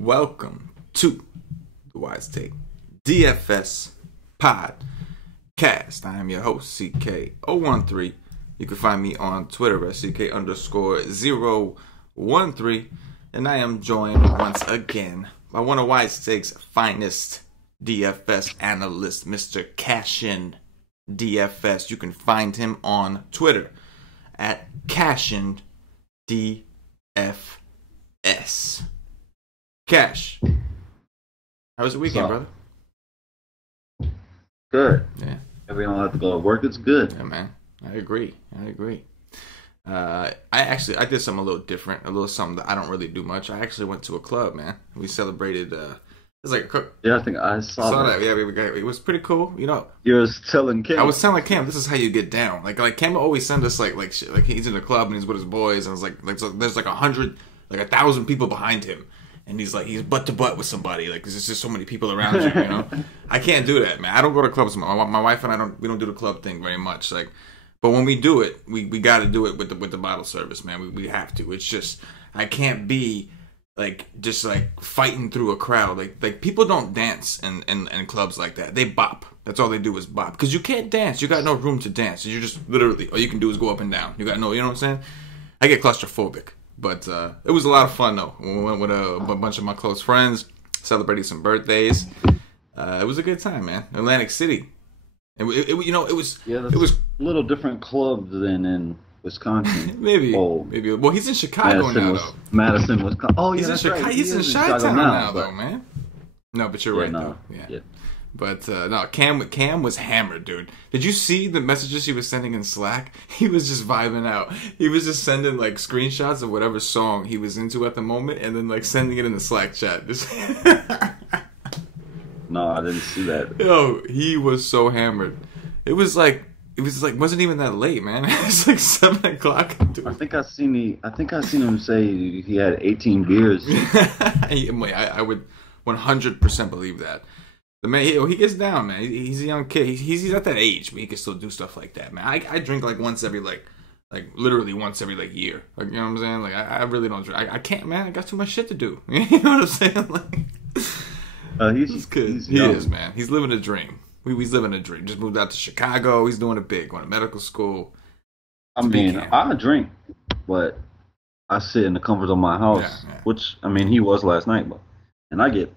Welcome to the Wise Take DFS podcast. I am your host, CK013. You can find me on Twitter at CK_013. And I am joined once again by one of Wise Take's finest DFS analysts, Mr. CashinDFS. You can find him on Twitter at CashinDFS. Cash, how was the weekend, brother? Good. Yeah. If we don't have to go to work, it's good. Yeah, man. I agree. I did something a little different, a little something that I don't really do much. I actually went to a club, man. We celebrated. It was like yeah, I think I saw that. Yeah, it was pretty cool. You know, you were telling Cam. I was telling Cam, this is how you get down. Like Cam always send us like he's in the club and he's with his boys, and it's like so there's like 1,000 people behind him. And he's butt to butt with somebody. Like there's just so many people around you, you know. I can't do that, man. I don't go to clubs. My wife and I don't do the club thing very much. Like, but when we do it, we got to do it with the bottle service, man. We have to. It's just I can't be just fighting through a crowd. Like people don't dance in clubs like that. They bop. That's all they do is bop. Because you can't dance. You got no room to dance. You just literally all you can do is go up and down. You know what I'm saying? I get claustrophobic. But it was a lot of fun, though. We went with a bunch of my close friends, celebrating some birthdays. It was a good time, man. Atlantic City. It was a little different club than in Wisconsin. maybe. Well, he's in Chicago now, though. Madison, Wisconsin. Oh, yeah, that's right. He's in Chi-Town now, though, man. No, but you're right, though. Yeah. But no, Cam was hammered, dude. Did you see the messages he was sending in Slack? He was just vibing out. He was just sending screenshots of whatever song he was into at the moment, and then sending it in the Slack chat. No, I didn't see that. Yo, he was so hammered. It was wasn't even that late, man. It was 7 o'clock. Dude. I think I seen him say he had 18 beers. I would 100% believe that. The man, he gets down, man. He's a young kid. He's at that age, but he can still do stuff like that, man. I drink once every literally once every year. You know what I'm saying? I really don't drink. I can't, man. I got too much shit to do. You know what I'm saying? He's good. He is, man. He's living a dream. He's living a dream. Just moved out to Chicago. He's doing it big. Going to medical school. I drink, but I sit in the comfort of my house, which he was last night, and I get.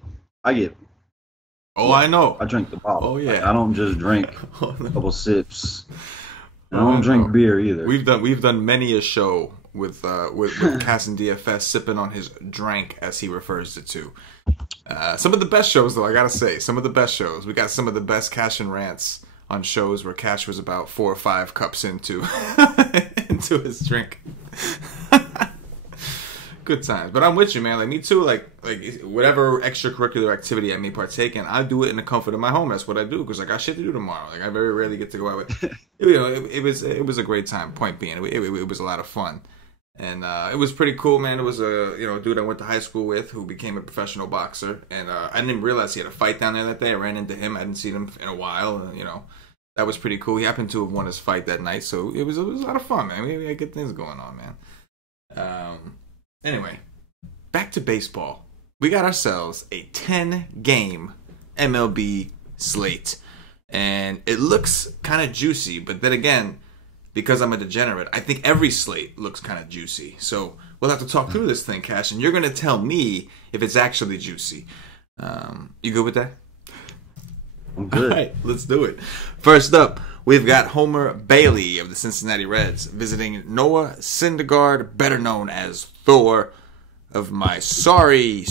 Oh, I know. I drink the bottle. Oh, yeah. I don't just drink a couple sips. I don't drink beer either. We've done many a show with CashinDFS sipping on his drink, as he refers it to. Some of the best shows, though, I gotta say. Some of the best shows. We got some of the best Cashin rants on shows where Cash was about 4 or 5 cups into his drink. Good times, but I'm with you, man. Me too. Whatever extracurricular activity I may partake in, I do it in the comfort of my home. That's what I do because I got shit to do tomorrow. I very rarely get to go out. It was a great time. Point being, it was a lot of fun, and it was pretty cool, man. It was a dude I went to high school with who became a professional boxer, and I didn't even realize he had a fight down there that day. I ran into him. I hadn't seen him in a while, and that was pretty cool. He happened to have won his fight that night, so it was a lot of fun, man. We had good things going on, man. Anyway, back to baseball. We got ourselves a 10-game MLB slate. And it looks kind of juicy. But then again, because I'm a degenerate, I think every slate looks kind of juicy. So we'll have to talk through this thing, Cash. And you're going to tell me if it's actually juicy. You good with that? I'm good. All right, let's do it. First up, we've got Homer Bailey of the Cincinnati Reds visiting Noah Syndergaard, better known as Thor, of my sorry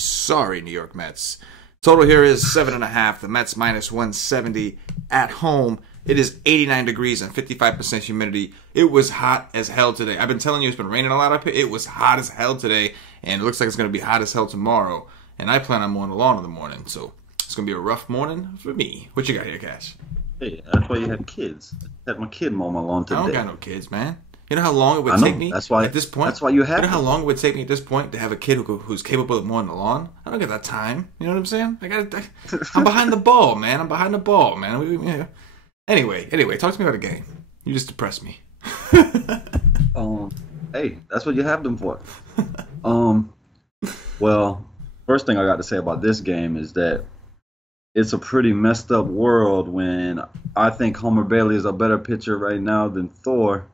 New York Mets. Total here is 7.5. The Mets minus 170 at home. It is 89 degrees and 55% humidity. It was hot as hell today. I've been telling you it's been raining a lot up here. It was hot as hell today, and it looks like it's going to be hot as hell tomorrow. And I plan on mowing the lawn in the morning, so it's going to be a rough morning for me. What you got here, Cash? Hey, that's why you have kids. I had my kid mow my lawn today. I don't got no kids, man. You know how long it would take me at this point? That's why you have You know how long it would take me at this point to have a kid who's capable of mowing the lawn? I don't get that time. You know what I'm saying? I'm behind the ball, man. Anyway, talk to me about a game. You just depressed me. Hey, that's what you have them for. Well, first thing I got to say about this game is that it's a pretty messed up world when I think Homer Bailey is a better pitcher right now than Thor.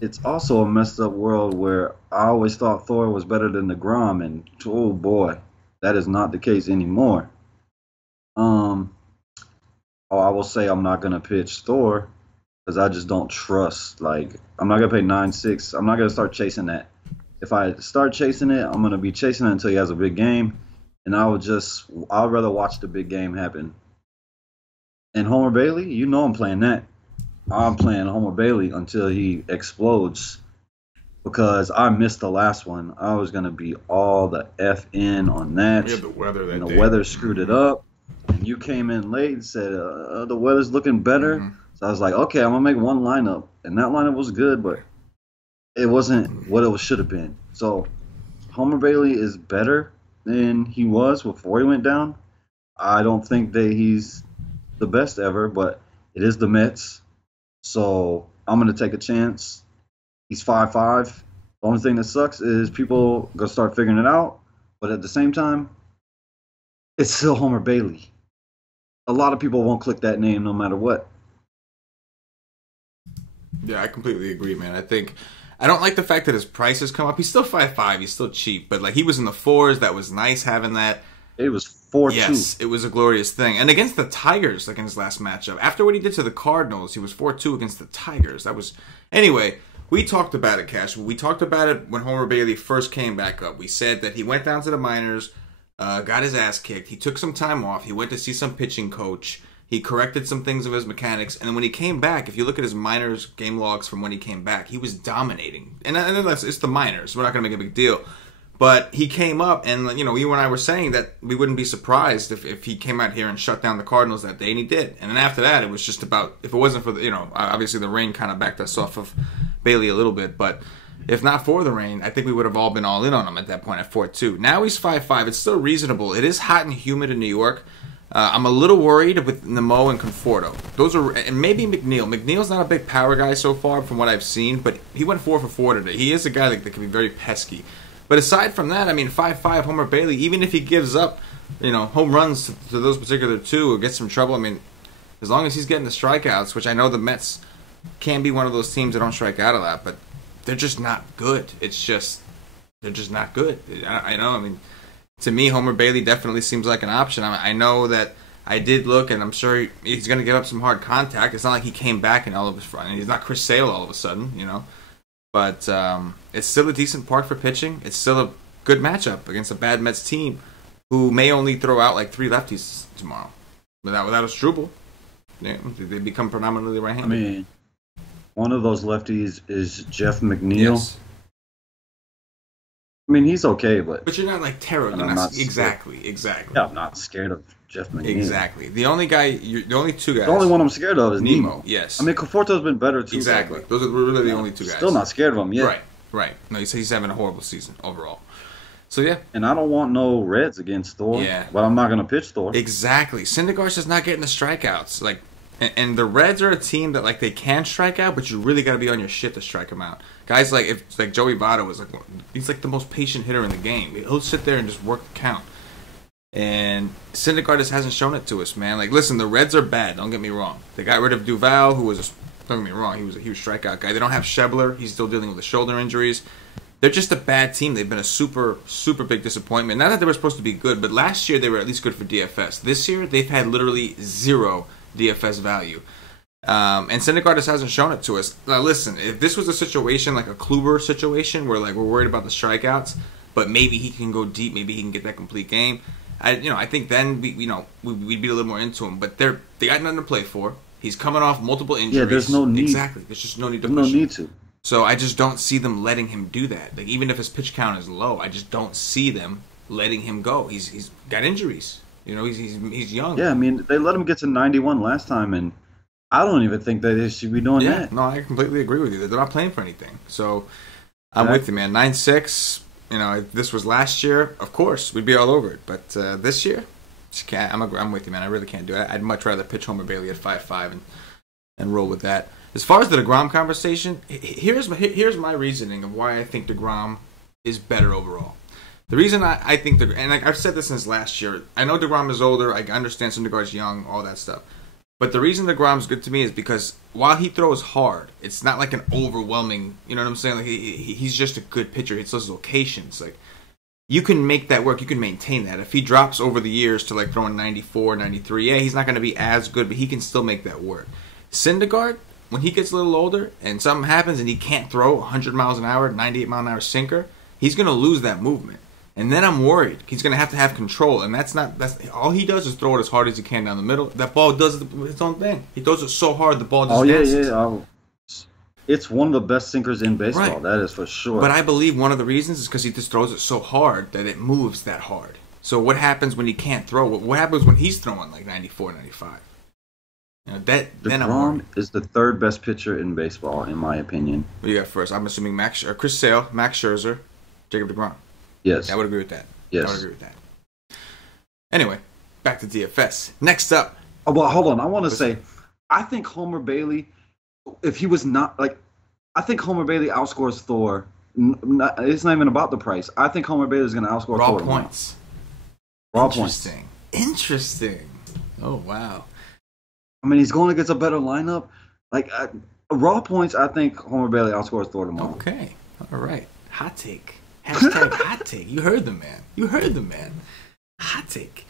It's also a messed up world where I always thought Thor was better than DeGrom, and oh boy, that is not the case anymore. I will say I'm not gonna pitch Thor because I just don't trust. Like, I'm not gonna pay 9-6. I'm not gonna start chasing that. If I start chasing it, I'm gonna be chasing it until he has a big game, and I'd rather watch the big game happen. And Homer Bailey, you know I'm playing that. I'm playing Homer Bailey until he explodes because I missed the last one. I was gonna be all the F in on that. We had the weather that and the day. weather screwed it up. And you came in late and said the weather's looking better. Mm-hmm. So I was like, okay, I'm gonna make one lineup, and that lineup was good, but it wasn't what it should have been. So Homer Bailey is better than he was before he went down. I don't think that he's the best ever, but it is the Mets. So I'm going to take a chance. He's 5-5. The only thing that sucks is people going to start figuring it out. But at the same time, it's still Homer Bailey. A lot of people won't click that name no matter what. Yeah, I completely agree, man. I don't like the fact that his prices come up. He's still 5'5". He's still cheap. But, like, he was in the 4s. That was nice having that. It was 4-2. Yes, it was a glorious thing. And against the Tigers, like in his last matchup, after what he did to the Cardinals, he was 4-2 against the Tigers. That was... Anyway, we talked about it, Cash. We talked about it when Homer Bailey first came back up. We said that he went down to the minors, got his ass kicked. He took some time off. He went to see some pitching coach. He corrected some things of his mechanics. And then when he came back, if you look at his minors game logs from when he came back, he was dominating. And it's the minors. We're not going to make a big deal. But he came up, and you and I were saying that we wouldn't be surprised if he came out here and shut down the Cardinals that day, and he did. And then after that, it was just about, if it wasn't for the, obviously the rain kind of backed us off of Bailey a little bit, but if not for the rain, I think we would have all been all in on him at that point at 4-2. Now he's 5-5. It's still reasonable. It is hot and humid in New York. I'm a little worried with Nemo and Conforto. Those are, and maybe McNeil. McNeil's not a big power guy so far from what I've seen, but he went 4 for 4 today. He is a guy that can be very pesky. But aside from that, 5-5 Homer Bailey, even if he gives up, home runs to those particular two or gets some trouble, as long as he's getting the strikeouts, which I know the Mets can be one of those teams that don't strike out a lot, but they're just not good. They're just not good. I know, to me, Homer Bailey definitely seems like an option. I know that I did look, and I'm sure he's going to give up some hard contact. It's not like he came back and all of his front. He's not Chris Sale all of a sudden, But it's still a decent park for pitching. It's still a good matchup against a bad Mets team who may only throw out like 3 lefties tomorrow. Without a Struble, they become predominantly right-handed. One of those lefties is Jeff McNeil. Yes. He's okay, but you're not like terrible. Exactly. Yeah, I'm not scared of Jeff McNeil. Exactly. The only two guys. The only one I'm scared of is Nemo. Yes. Conforto's been better too. Exactly. Those are really the only two guys. Still not scared of him yet. Right. No, he's having a horrible season overall. So yeah. And I don't want no Reds against Thor. Yeah. But I'm not gonna pitch Thor. Exactly. Syndergaard's just not getting the strikeouts. And the Reds are a team that they can strike out, but you really got to be on your shit to strike them out. Guys if Joey Votto was he's the most patient hitter in the game. He'll sit there and just work the count. And Syndergaard just hasn't shown it to us, man. Listen, the Reds are bad. Don't get me wrong. They got rid of Duvall, who was don't get me wrong, he was a huge strikeout guy. They don't have Schebler. He's still dealing with the shoulder injuries. They're just a bad team. They've been a super, super big disappointment. Not that they were supposed to be good, but last year they were at least good for DFS. This year they've had literally 0 DFS value. And Syndergaard just hasn't shown it to us. Now, listen, if this was a situation like a Kluber situation where we're worried about the strikeouts, but maybe he can go deep, maybe he can get that complete game, I think then we'd be a little more into him. But they got nothing to play for. He's coming off multiple injuries. Yeah, there's no need. Exactly. There's just no need to push him. No need to. So I just don't see them letting him do that. Even if his pitch count is low, I just don't see them letting him go. He's got injuries. He's young. Yeah, they let him get to 91 last time, and I don't even think that they should be doing that. No, I completely agree with you. They're not playing for anything. So I'm with you, man. 9-6. If this was last year, of course, we'd be all over it. But this year, just can't. I'm with you, man. I really can't do it. I'd much rather pitch Homer Bailey at 5-5 and roll with that. As far as the DeGrom conversation, here's my reasoning of why I think DeGrom is better overall. The reason I think, and like I've said this since last year, I know DeGrom is older, I understand Syndergaard's young, all that stuff. But the reason DeGrom's good to me is because while he throws hard, it's not like an overwhelming, you know what I'm saying? Like he's just a good pitcher. It's those locations. Like, you can make that work. You can maintain that. If he drops over the years to like throwing 94, 93, yeah, he's not going to be as good, but he can still make that work. Syndergaard, when he gets a little older and something happens and he can't throw 100 miles an hour, 98 mile an hour sinker, he's going to lose that movement. And then I'm worried. He's going to have control. And that's all he does is throw it as hard as he can down the middle. That ball does its own thing. He throws it so hard, the ball just dances. It's one of the best sinkers in baseball. Right. That is for sure. But I believe one of the reasons is because he just throws it so hard that it moves that hard. So what happens when he can't throw? What happens when he's throwing like 94, 95? You know, then DeGrom is the third best pitcher in baseball, in my opinion. What do you got first? I'm assuming Chris Sale, Max Scherzer, Jacob DeGrom. Yes. I would agree with that. Yes. I would agree with that. Anyway, back to DFS. Next up. Oh, well, hold on. I want to say, I think Homer Bailey, if he was not, like, I think Homer Bailey outscores Thor. It's not even about the price. I think Homer Bailey is going to outscore Thor. Raw points. Raw points. Interesting. Oh, wow. I mean, he's going against a better lineup. Like, raw points, I think Homer Bailey outscores Thor tomorrow. Okay. All right. Hot take. Hashtag hot take. You heard the man. Hot take.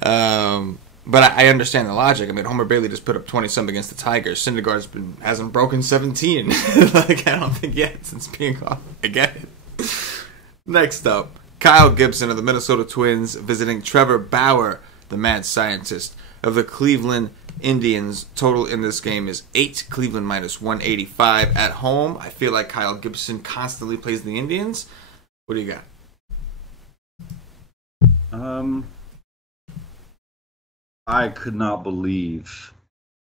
But I understand the logic. I mean, Homer Bailey just put up 20-some against the Tigers. Syndergaard's hasn't broken 17. Like, I don't think yet since being off. I get it. Next up, Kyle Gibson of the Minnesota Twins visiting Trevor Bauer, the mad scientist of the Cleveland Indians. Total in this game is 8. Cleveland minus 185 at home. I feel like Kyle Gibson constantly plays the Indians. What do you got? I could not believe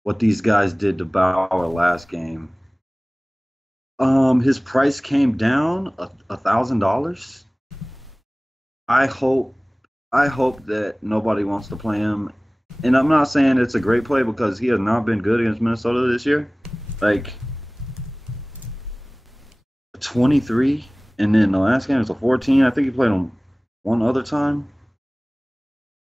what these guys did to Bauer last game. His price came down $1,000. I hope that nobody wants to play him. And I'm not saying it's a great play because he has not been good against Minnesota this year. Like 23, and then the last game was a 14. I think he played him one other time.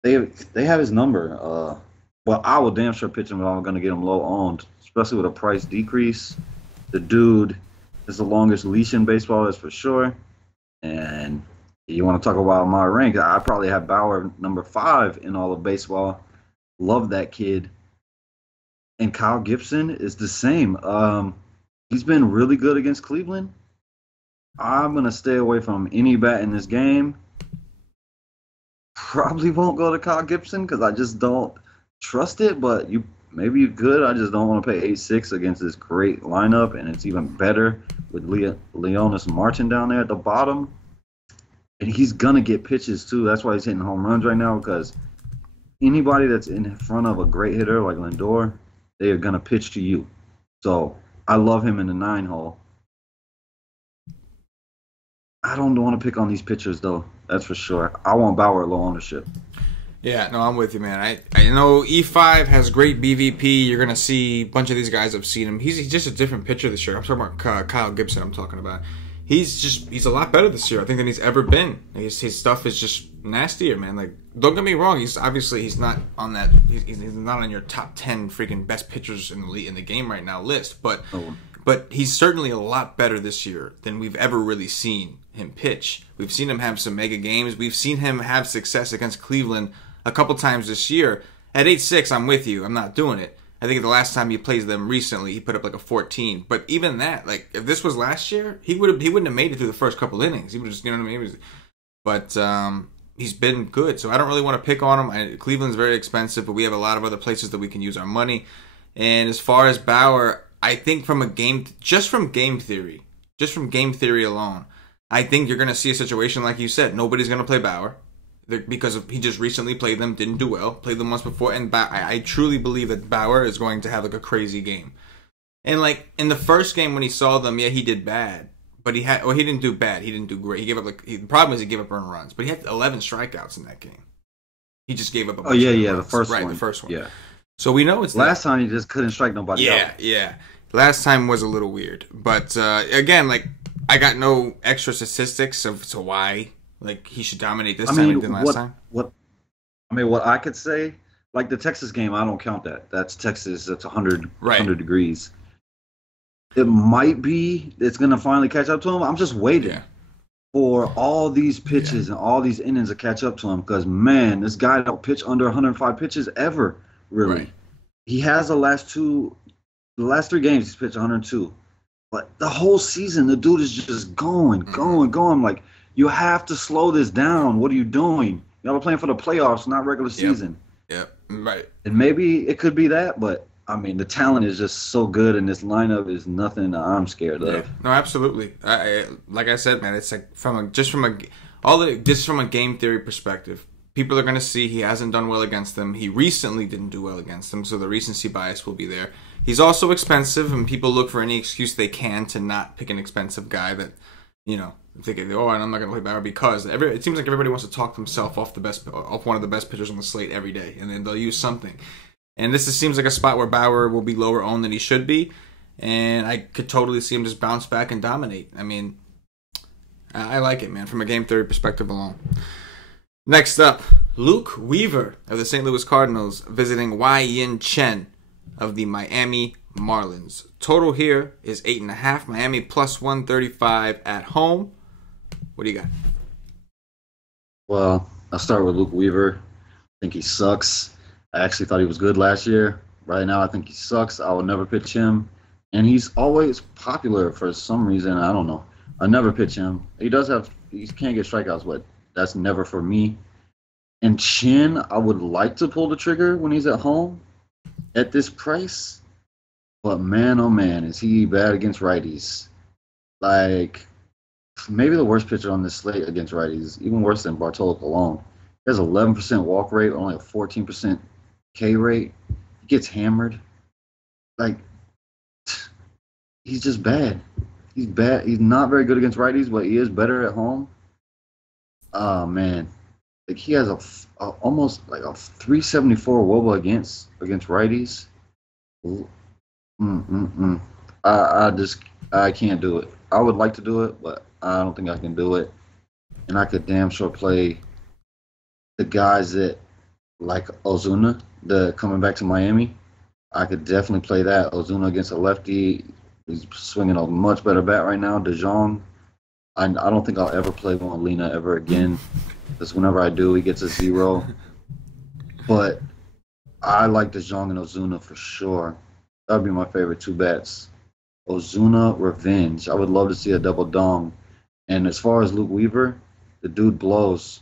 They have his number. But I will damn sure pitch him if I'm going to get him low owned, especially with a price decrease. The dude is the longest leash in baseball, that's for sure. And you want to talk about my rank, I probably have Bauer number 5 in all of baseball. Love that kid. And Kyle Gibson is the same. He's been really good against Cleveland. I'm going to stay away from any bat in this game. Probably won't go to Kyle Gibson because I just don't trust it, but maybe you could. I just don't want to pay 8-6 against this great lineup, and it's even better with Leonis Martin down there at the bottom. And he's going to get pitches, too. That's why he's hitting home runs right now, because anybody that's in front of a great hitter like Lindor, they are going to pitch to you. So I love him in the 9 hole. I don't want to pick on these pitchers, though. That's for sure. I want Bauer low ownership. Yeah, no, I'm with you, man. I know E5 has great BVP. You're going to see a bunch of these guys. I've seen him. He's just a different pitcher this year. I'm talking about Kyle Gibson I'm talking about. He's a lot better this year, I think, than he's ever been. His stuff is just nastier, man. Like, don't get me wrong. He's not on that. He's not on your top 10 freaking best pitchers in the game right now list. But he's certainly a lot better this year than we've ever really seen him pitch. We've seen him have some mega games. We've seen him have success against Cleveland a couple times this year. At 8-6, I'm with you. I'm not doing it. I think the last time he played them recently, he put up like a 14. But even that, like, if this was last year, he wouldn't have made it through the first couple innings. He would just, you know what I mean? But he's been good, so I don't really want to pick on him. Cleveland's very expensive, but we have a lot of other places that we can use our money. And as far as Bauer, I think from game theory alone, I think you're going to see a situation like you said. Nobody's going to play Bauer because he just recently played them, didn't do well, played them once before, and I truly believe that Bauer is going to have like a crazy game. And like in the first game when he saw them, yeah, he did bad, but he didn't do bad. He didn't do great. He gave up the problem is he gave up earned runs, but he had 11 strikeouts in that game. He just gave up a bunch of runs. The first one. Yeah. So we know it's last time he just couldn't strike nobody out. Yeah. Last time was a little weird, but again, like I got no extra statistics of to why Like he should dominate this time than last time. What I could say, like the Texas game, I don't count that. That's Texas. That's 100 degrees. It might be it's gonna finally catch up to him. I'm just waiting for all these pitches and all these innings to catch up to him because man, this guy don't pitch under 105 pitches ever. Really, right. He has the last 3 games he's pitched 102, but the whole season the dude is just going. Like you have to slow this down. What are you doing? Y'all are playing for the playoffs, not regular season. Yep. Right. And maybe it could be that, but I mean, the talent is just so good, and this lineup is nothing I'm scared of. No, absolutely. Like I said, man, it's like from a game theory perspective. People are going to see he hasn't done well against them. He recently didn't do well against them, so the recency bias will be there. He's also expensive, and people look for any excuse they can to not pick an expensive guy that, thinking, I'm not going to play Bauer because it seems like everybody wants to talk themselves off one of the best pitchers on the slate every day, and then they'll use something. And this seems like a spot where Bauer will be lower owned than he should be, and I could totally see him just bounce back and dominate. I mean, I like it, man, from a game theory perspective alone. Next up, Luke Weaver of the St. Louis Cardinals visiting Wai-Yin Chen of the Miami Marlins. Total here is 8.5. Miami plus 135 at home. What do you got? Well, I'll start with Luke Weaver. I think he sucks. I actually thought he was good last year. Right now, I think he sucks. I will never pitch him. And he's always popular for some reason. I don't know. I never pitch him. He can't get strikeouts, but that's never for me. And Chin, I would like to pull the trigger when he's at home at this price. But man, oh man, is he bad against righties. Like, maybe the worst pitcher on this slate against righties, even worse than Bartolo Colon. He has 11% walk rate, only a 14% K rate. He gets hammered. Like, he's just bad. He's bad. He's not very good against righties, but he is better at home. Oh, man. Like, he has almost like a 374 WOBA against righties. I can't do it. I would like to do it, but I don't think I can do it. And I could damn sure play the guys that like Ozuna, coming back to Miami. I could definitely play that. Ozuna against a lefty. He's swinging a much better bat right now. DeJong. I don't think I'll ever play Molina ever again. Because whenever I do, he gets a 0. But I like DeJong and Ozuna for sure. That would be my favorite 2 bats. Ozuna Revenge. I would love to see a double dong. And as far as Luke Weaver, the dude blows.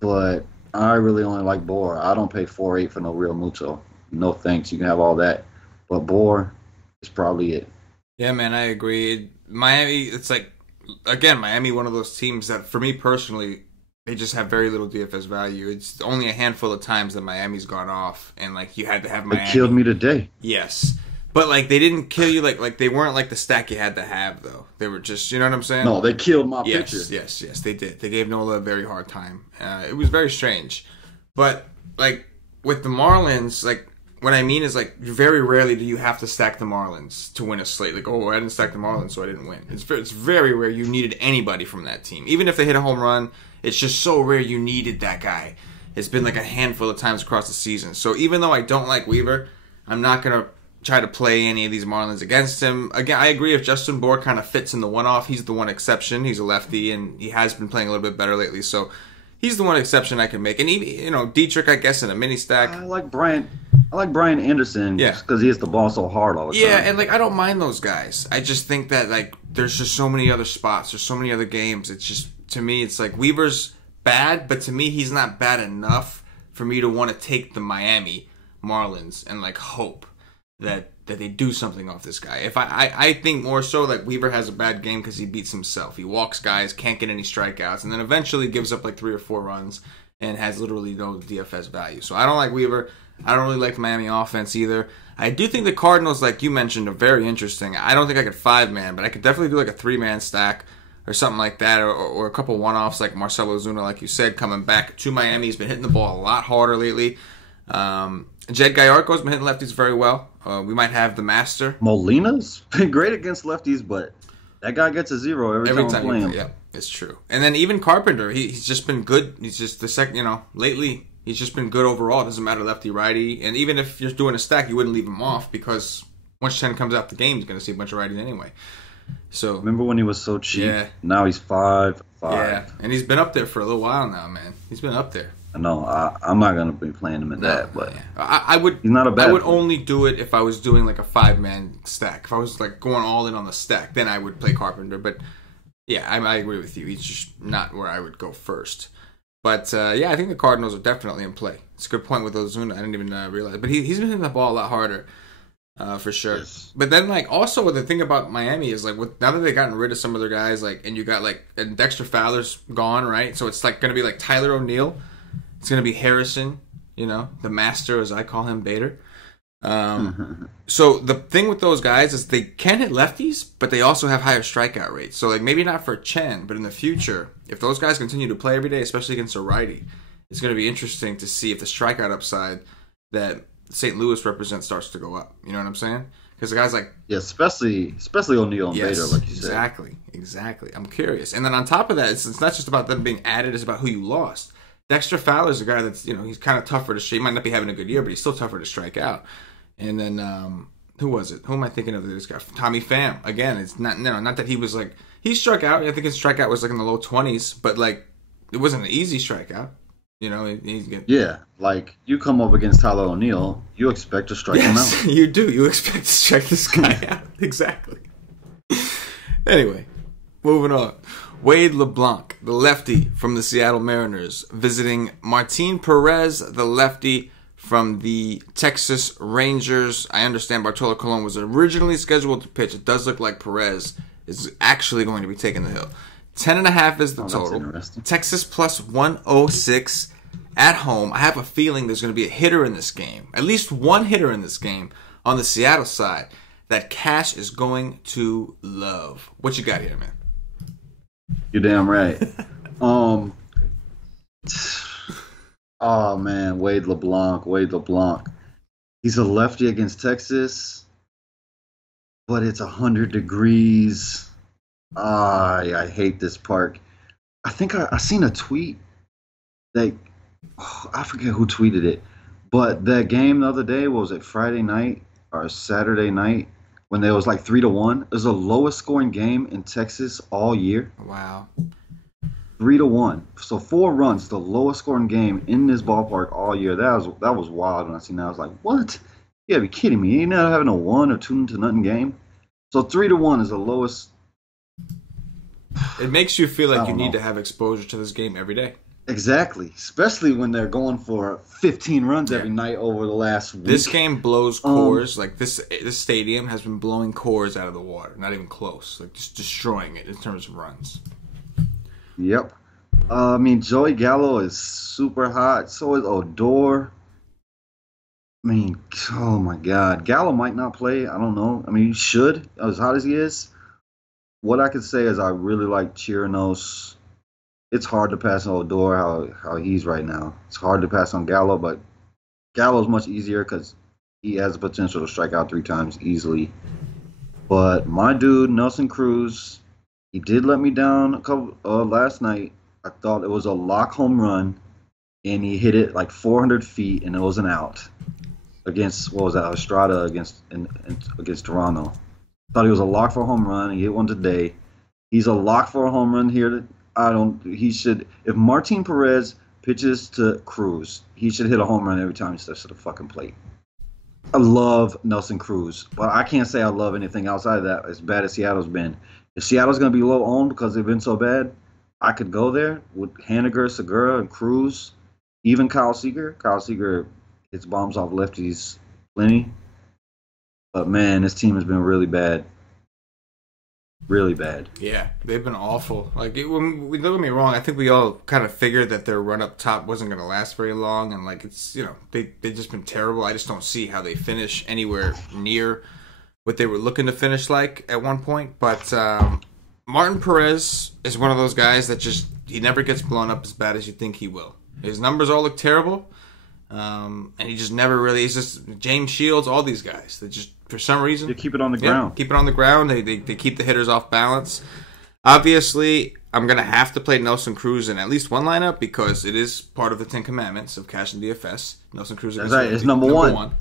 But I really only like Bohr. I don't pay 4.8 for no Real Muto. No thanks. You can have all that. But Bohr is probably it. Yeah, man, I agree. Miami, it's like, again, Miami, one of those teams that, for me personally, they just have very little DFS value. It's only a handful of times that Miami's gone off, and, like, you had to have Miami. They killed me today. Yes. But, like, they didn't kill you, like they weren't, like, the stack you had to have, though. They were just, you know what I'm saying? No, they killed my pitcher. Yes, they did. They gave Nola a very hard time. It was very strange. But, like, with the Marlins, like, what I mean is, like, very rarely do you have to stack the Marlins to win a slate. Like, I didn't stack the Marlins, so I didn't win. It's very rare you needed anybody from that team. Even if they hit a home run, it's just so rare you needed that guy. It's been, like, a handful of times across the season. So even though I don't like Weaver, I'm not going to try to play any of these Marlins against him. Again, I agree if Justin Bohr kind of fits in the one-off, he's the one exception. He's a lefty, and he has been playing a little bit better lately, so he's the one exception I can make. And even, Dietrich, I guess, in a mini stack. I like Brian Anderson just because he hits the ball so hard all the time. Yeah, and, like, I don't mind those guys. I just think that, like, there's just so many other spots. There's so many other games. It's just, to me, it's like Weaver's bad, but to me, he's not bad enough for me to want to take the Miami Marlins and, like, hope that they do something off this guy. If I think more so like Weaver has a bad game because he beats himself. He walks guys, can't get any strikeouts, and then eventually gives up like 3 or 4 runs and has literally no DFS value. So I don't like Weaver. I don't really like the Miami offense either. I do think the Cardinals, like you mentioned, are very interesting. I don't think I could 5-man, but I could definitely do like a 3-man stack or something like that, or a couple one-offs like Marcell Ozuna, like you said, coming back to Miami. He's been hitting the ball a lot harder lately. Jed Gallardo's been hitting lefties very well. We might have the master. Molina's been great against lefties, but that guy gets a 0 every time I play him. Yeah. It's true. And then even Carpenter, he's just been good. He's just the second, lately he's just been good overall. It doesn't matter lefty, righty. And even if you're doing a stack, you wouldn't leave him off because once 10 comes out the game, he's going to see a bunch of righties anyway. So remember when he was so cheap? Yeah. Now he's 5'5". Yeah, and he's been up there for a little while now, man. He's been up there. I know. I'm not going to be playing him in that, but I would. He's not a bad I would player. only do it if I was doing like a 5-man stack. If I was like going all in on the stack, then I would play Carpenter. But yeah, I agree with you. He's just not where I would go first. But I think the Cardinals are definitely in play. It's a good point with Ozuna. I didn't even realize, but he's been hitting the ball a lot harder. For sure. Yes. But then, like, also the thing about Miami is, like, now that they've gotten rid of some of their guys, like, and you got, like, and Dexter Fowler's gone, right? So it's, like, going to be, like, Tyler O'Neill. It's going to be Harrison, the master, as I call him, Bader. So the thing with those guys is they can hit lefties, but they also have higher strikeout rates. So, like, maybe not for Chen, but in the future, if those guys continue to play every day, especially against a righty, it's going to be interesting to see if the strikeout upside that St. Louis represents starts to go up. You know what I'm saying? Because the guys like... Yeah, especially O'Neill and Bader, like you said. Exactly. I'm curious. And then on top of that, it's not just about them being added, it's about who you lost. Dexter Fowler's a guy that's, he's kind of tougher to strike. He might not be having a good year, but he's still tougher to strike out. And then, who was it? Who am I thinking of this guy? Tommy Pham. Again, it's not that he was like... He struck out. I think his strikeout was like in the low 20s, but like, it wasn't an easy strikeout. He's getting... Yeah, like, you come up against Tyler O'Neill, you expect to strike him out. You do. You expect to strike this guy out. Exactly. Anyway, moving on. Wade LeBlanc, the lefty from the Seattle Mariners, visiting Martin Perez, the lefty from the Texas Rangers. I understand Bartolo Colon was originally scheduled to pitch. It does look like Perez is actually going to be taking the hill. 10.5 is the total. Texas plus 106 at home. I have a feeling there's going to be a hitter in this game. At least one hitter in this game on the Seattle side that Cash is going to love. What you got here, man? You're damn right. Oh, man. Wade LeBlanc. He's a lefty against Texas, but it's 100 degrees. I hate this park. I think I seen a tweet that I forget who tweeted it, but that game the other day, was it Friday night or Saturday night when there was like 3-1? It was the lowest scoring game in Texas all year. Wow. 3-1. So 4 runs, the lowest scoring game in this ballpark all year. That was wild when I seen that. I was like, what? You gotta be kidding me. You ain't never having a 1 or 2-0 game. So 3-1 is the lowest. It makes you feel like you need to have exposure to this game every day. Exactly, especially when they're going for 15 runs every night over the last week. This game blows cores. Like this stadium has been blowing cores out of the water. Not even close. Like just destroying it in terms of runs. Yep. I mean, Joey Gallo is super hot. So is Odor. I mean, oh my God. Gallo might not play. I don't know. I mean, he should, as hot as he is. What I could say is I really like Chirinos. It's hard to pass on Odor how he's right now. It's hard to pass on Gallo, but Gallo's much easier because he has the potential to strike out 3 times easily. But my dude, Nelson Cruz, he did let me down last night. I thought it was a lock home run, and he hit it like 400 feet, and it was an out against, what was that, Estrada against Toronto. Thought he was a lock for a home run. He hit one today. He's a lock for a home run here. He should, if Martin Perez pitches to Cruz, he should hit a home run every time he steps to the fucking plate. I love Nelson Cruz, but I can't say I love anything outside of that, as bad as Seattle's been. If Seattle's going to be low owned because they've been so bad, I could go there with Haniger, Segura, and Cruz, even Kyle Seager. Kyle Seager hits bombs off lefties plenty. But, man, this team has been really bad. Really bad. Yeah, they've been awful. Like, don't get me wrong, I think we all kind of figured that their run up top wasn't going to last very long. And, like, it's, they've just been terrible. I just don't see how they finish anywhere near what they were looking to finish like at one point. But Martin Perez is one of those guys that he never gets blown up as bad as you think he will. His numbers all look terrible. And he just never really, he's just James Shields, all these guys that just, for some reason, they keep it on the ground. Keep it on the ground. They keep the hitters off balance. Obviously, I'm going to have to play Nelson Cruz in at least one lineup because it is part of the 10 Commandments of DFS. Nelson Cruz against That's right. It's number one.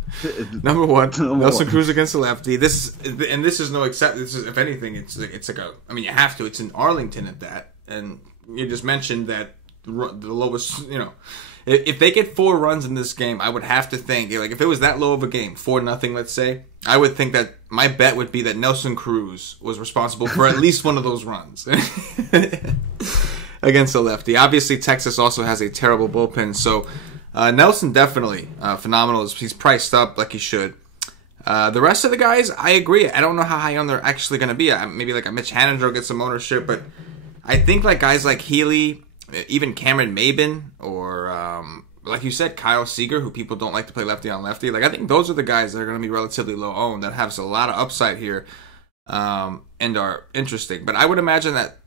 Number one. Nelson Cruz against the lefty. This is no exception. This is, if anything, it's like a. I mean, you have to. It's in Arlington at that, and you just mentioned that the lowest. If they get 4 runs in this game, I would have to think, like, if it was that low of a game, 4-0, let's say, I would think that my bet would be that Nelson Cruz was responsible for at least one of those runs against the lefty. Obviously, Texas also has a terrible bullpen, so Nelson definitely phenomenal. He's priced up like he should. The rest of the guys, I agree. I don't know how high on they're actually going to be. Maybe like a Mitch Haniger will get some ownership, but I think like guys like Healy, even Cameron Maben, or like you said, Kyle Seager, who people don't like to play lefty on lefty. Like I think those are the guys that are going to be relatively low owned that have a lot of upside here and are interesting. But I would imagine that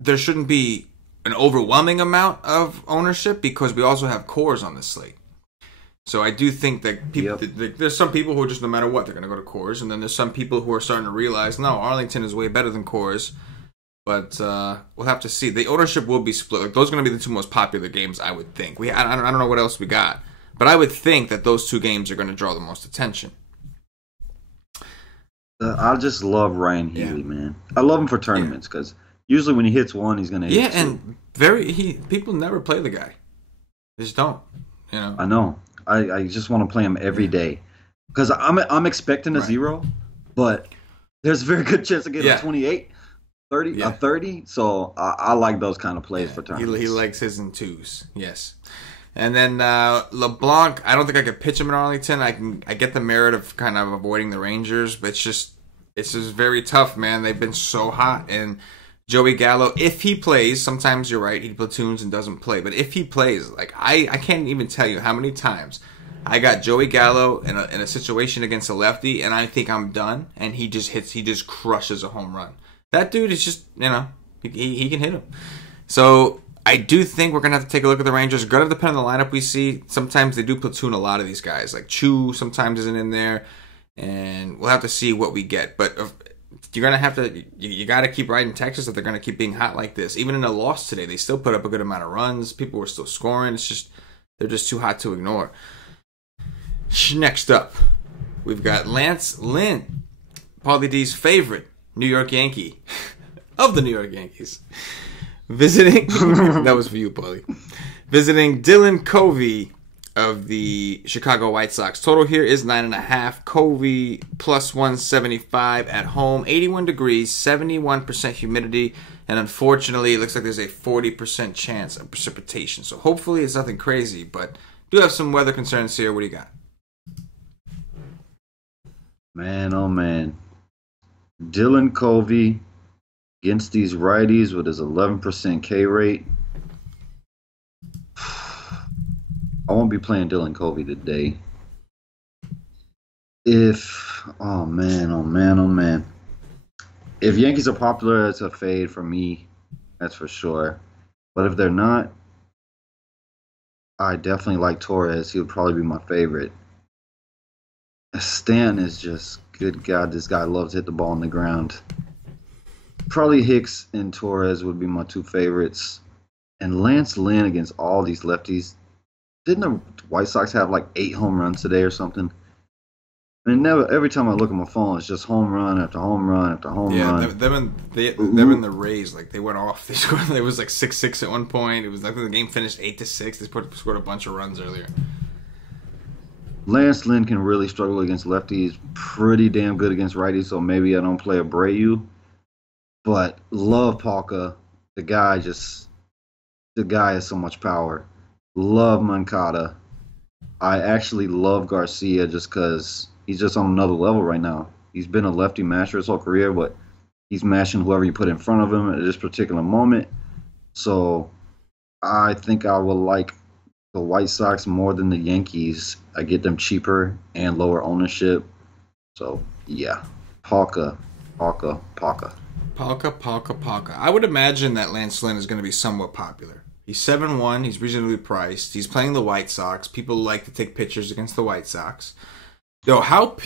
there shouldn't be an overwhelming amount of ownership because we also have cores on this slate. So I do think that people, there's some people who are just no matter what they're going to go to cores, and then there's some people who are starting to realize no, Arlington is way better than cores. But we'll have to see. The ownership will be split. Like those are going to be the 2 most popular games, I would think. I don't know what else we got, but I would think that those 2 games are going to draw the most attention. I just love Ryan Healy, man. I love him for tournaments because usually when he hits one, he's going to hit 2. Yeah, and people never play the guy. They just don't. I know. I just want to play him every day because I'm expecting a 0, but there's a very good chance of getting a 28. 30, so I like those kind of plays for tournaments. He likes his in 2s, yes. And then LeBlanc, I don't think I could pitch him in Arlington. I get the merit of kind of avoiding the Rangers, but it's just very tough, man. They've been so hot. And Joey Gallo, if he plays, sometimes you're right, he platoons and doesn't play. But if he plays, like I can't even tell you how many times I got Joey Gallo in a situation against a lefty, and I think I'm done, and he just crushes a home run. That dude is just, he can hit him. So I do think we're going to have to take a look at the Rangers. Going to depend on the lineup we see. Sometimes they do platoon a lot of these guys. Like Chu sometimes isn't in there. And we'll have to see what we get. But you're going to have to, you got to keep riding Texas if they're going to keep being hot like this. Even in a loss today, they still put up a good amount of runs. People were still scoring. It's just, they're just too hot to ignore. Next up, we've got Lance Lynn, Paulie D's favorite New York Yankee of the New York Yankees, visiting that was for you, Paulie. Visiting Dylan Covey of the Chicago White Sox. Total here is 9.5. Covey plus 175 at home. 81 degrees, 71% humidity, and unfortunately, it looks like there's a 40% chance of precipitation. So hopefully, it's nothing crazy, but do have some weather concerns here. What do you got? Man, oh man. Dylan Covey against these righties with his 11% K rate. I won't be playing Dylan Covey today. Oh man. If Yankees are popular, it's a fade for me. That's for sure. But if they're not, I definitely like Torres. He would probably be my favorite. Stan is just, good God, this guy loves to hit the ball on the ground. Probably Hicks and Torres would be my 2 favorites. And Lance Lynn against all these lefties. Didn't the White Sox have like 8 home runs today or something? I mean, every time I look at my phone, it's just home run after home run after home run. Yeah, them in the Rays, like they went off. They scored. It was like 6-6 at one point. It was like the game finished 8-6. They scored a bunch of runs earlier. Lance Lynn can really struggle against lefties, pretty damn good against righties, so maybe I don't play Abreu. But love Palka. The guy has so much power. Love Moncada. I actually love Garcia just because he's just on another level right now. He's been a lefty masher his whole career, but he's mashing whoever you put in front of him at this particular moment. So I think I will like the White Sox more than the Yankees. I get them cheaper and lower ownership. So, yeah. Palka. I would imagine that Lance Lynn is going to be somewhat popular. He's 7-1. He's reasonably priced. He's playing the White Sox. People like to take pictures against the White Sox. Yo,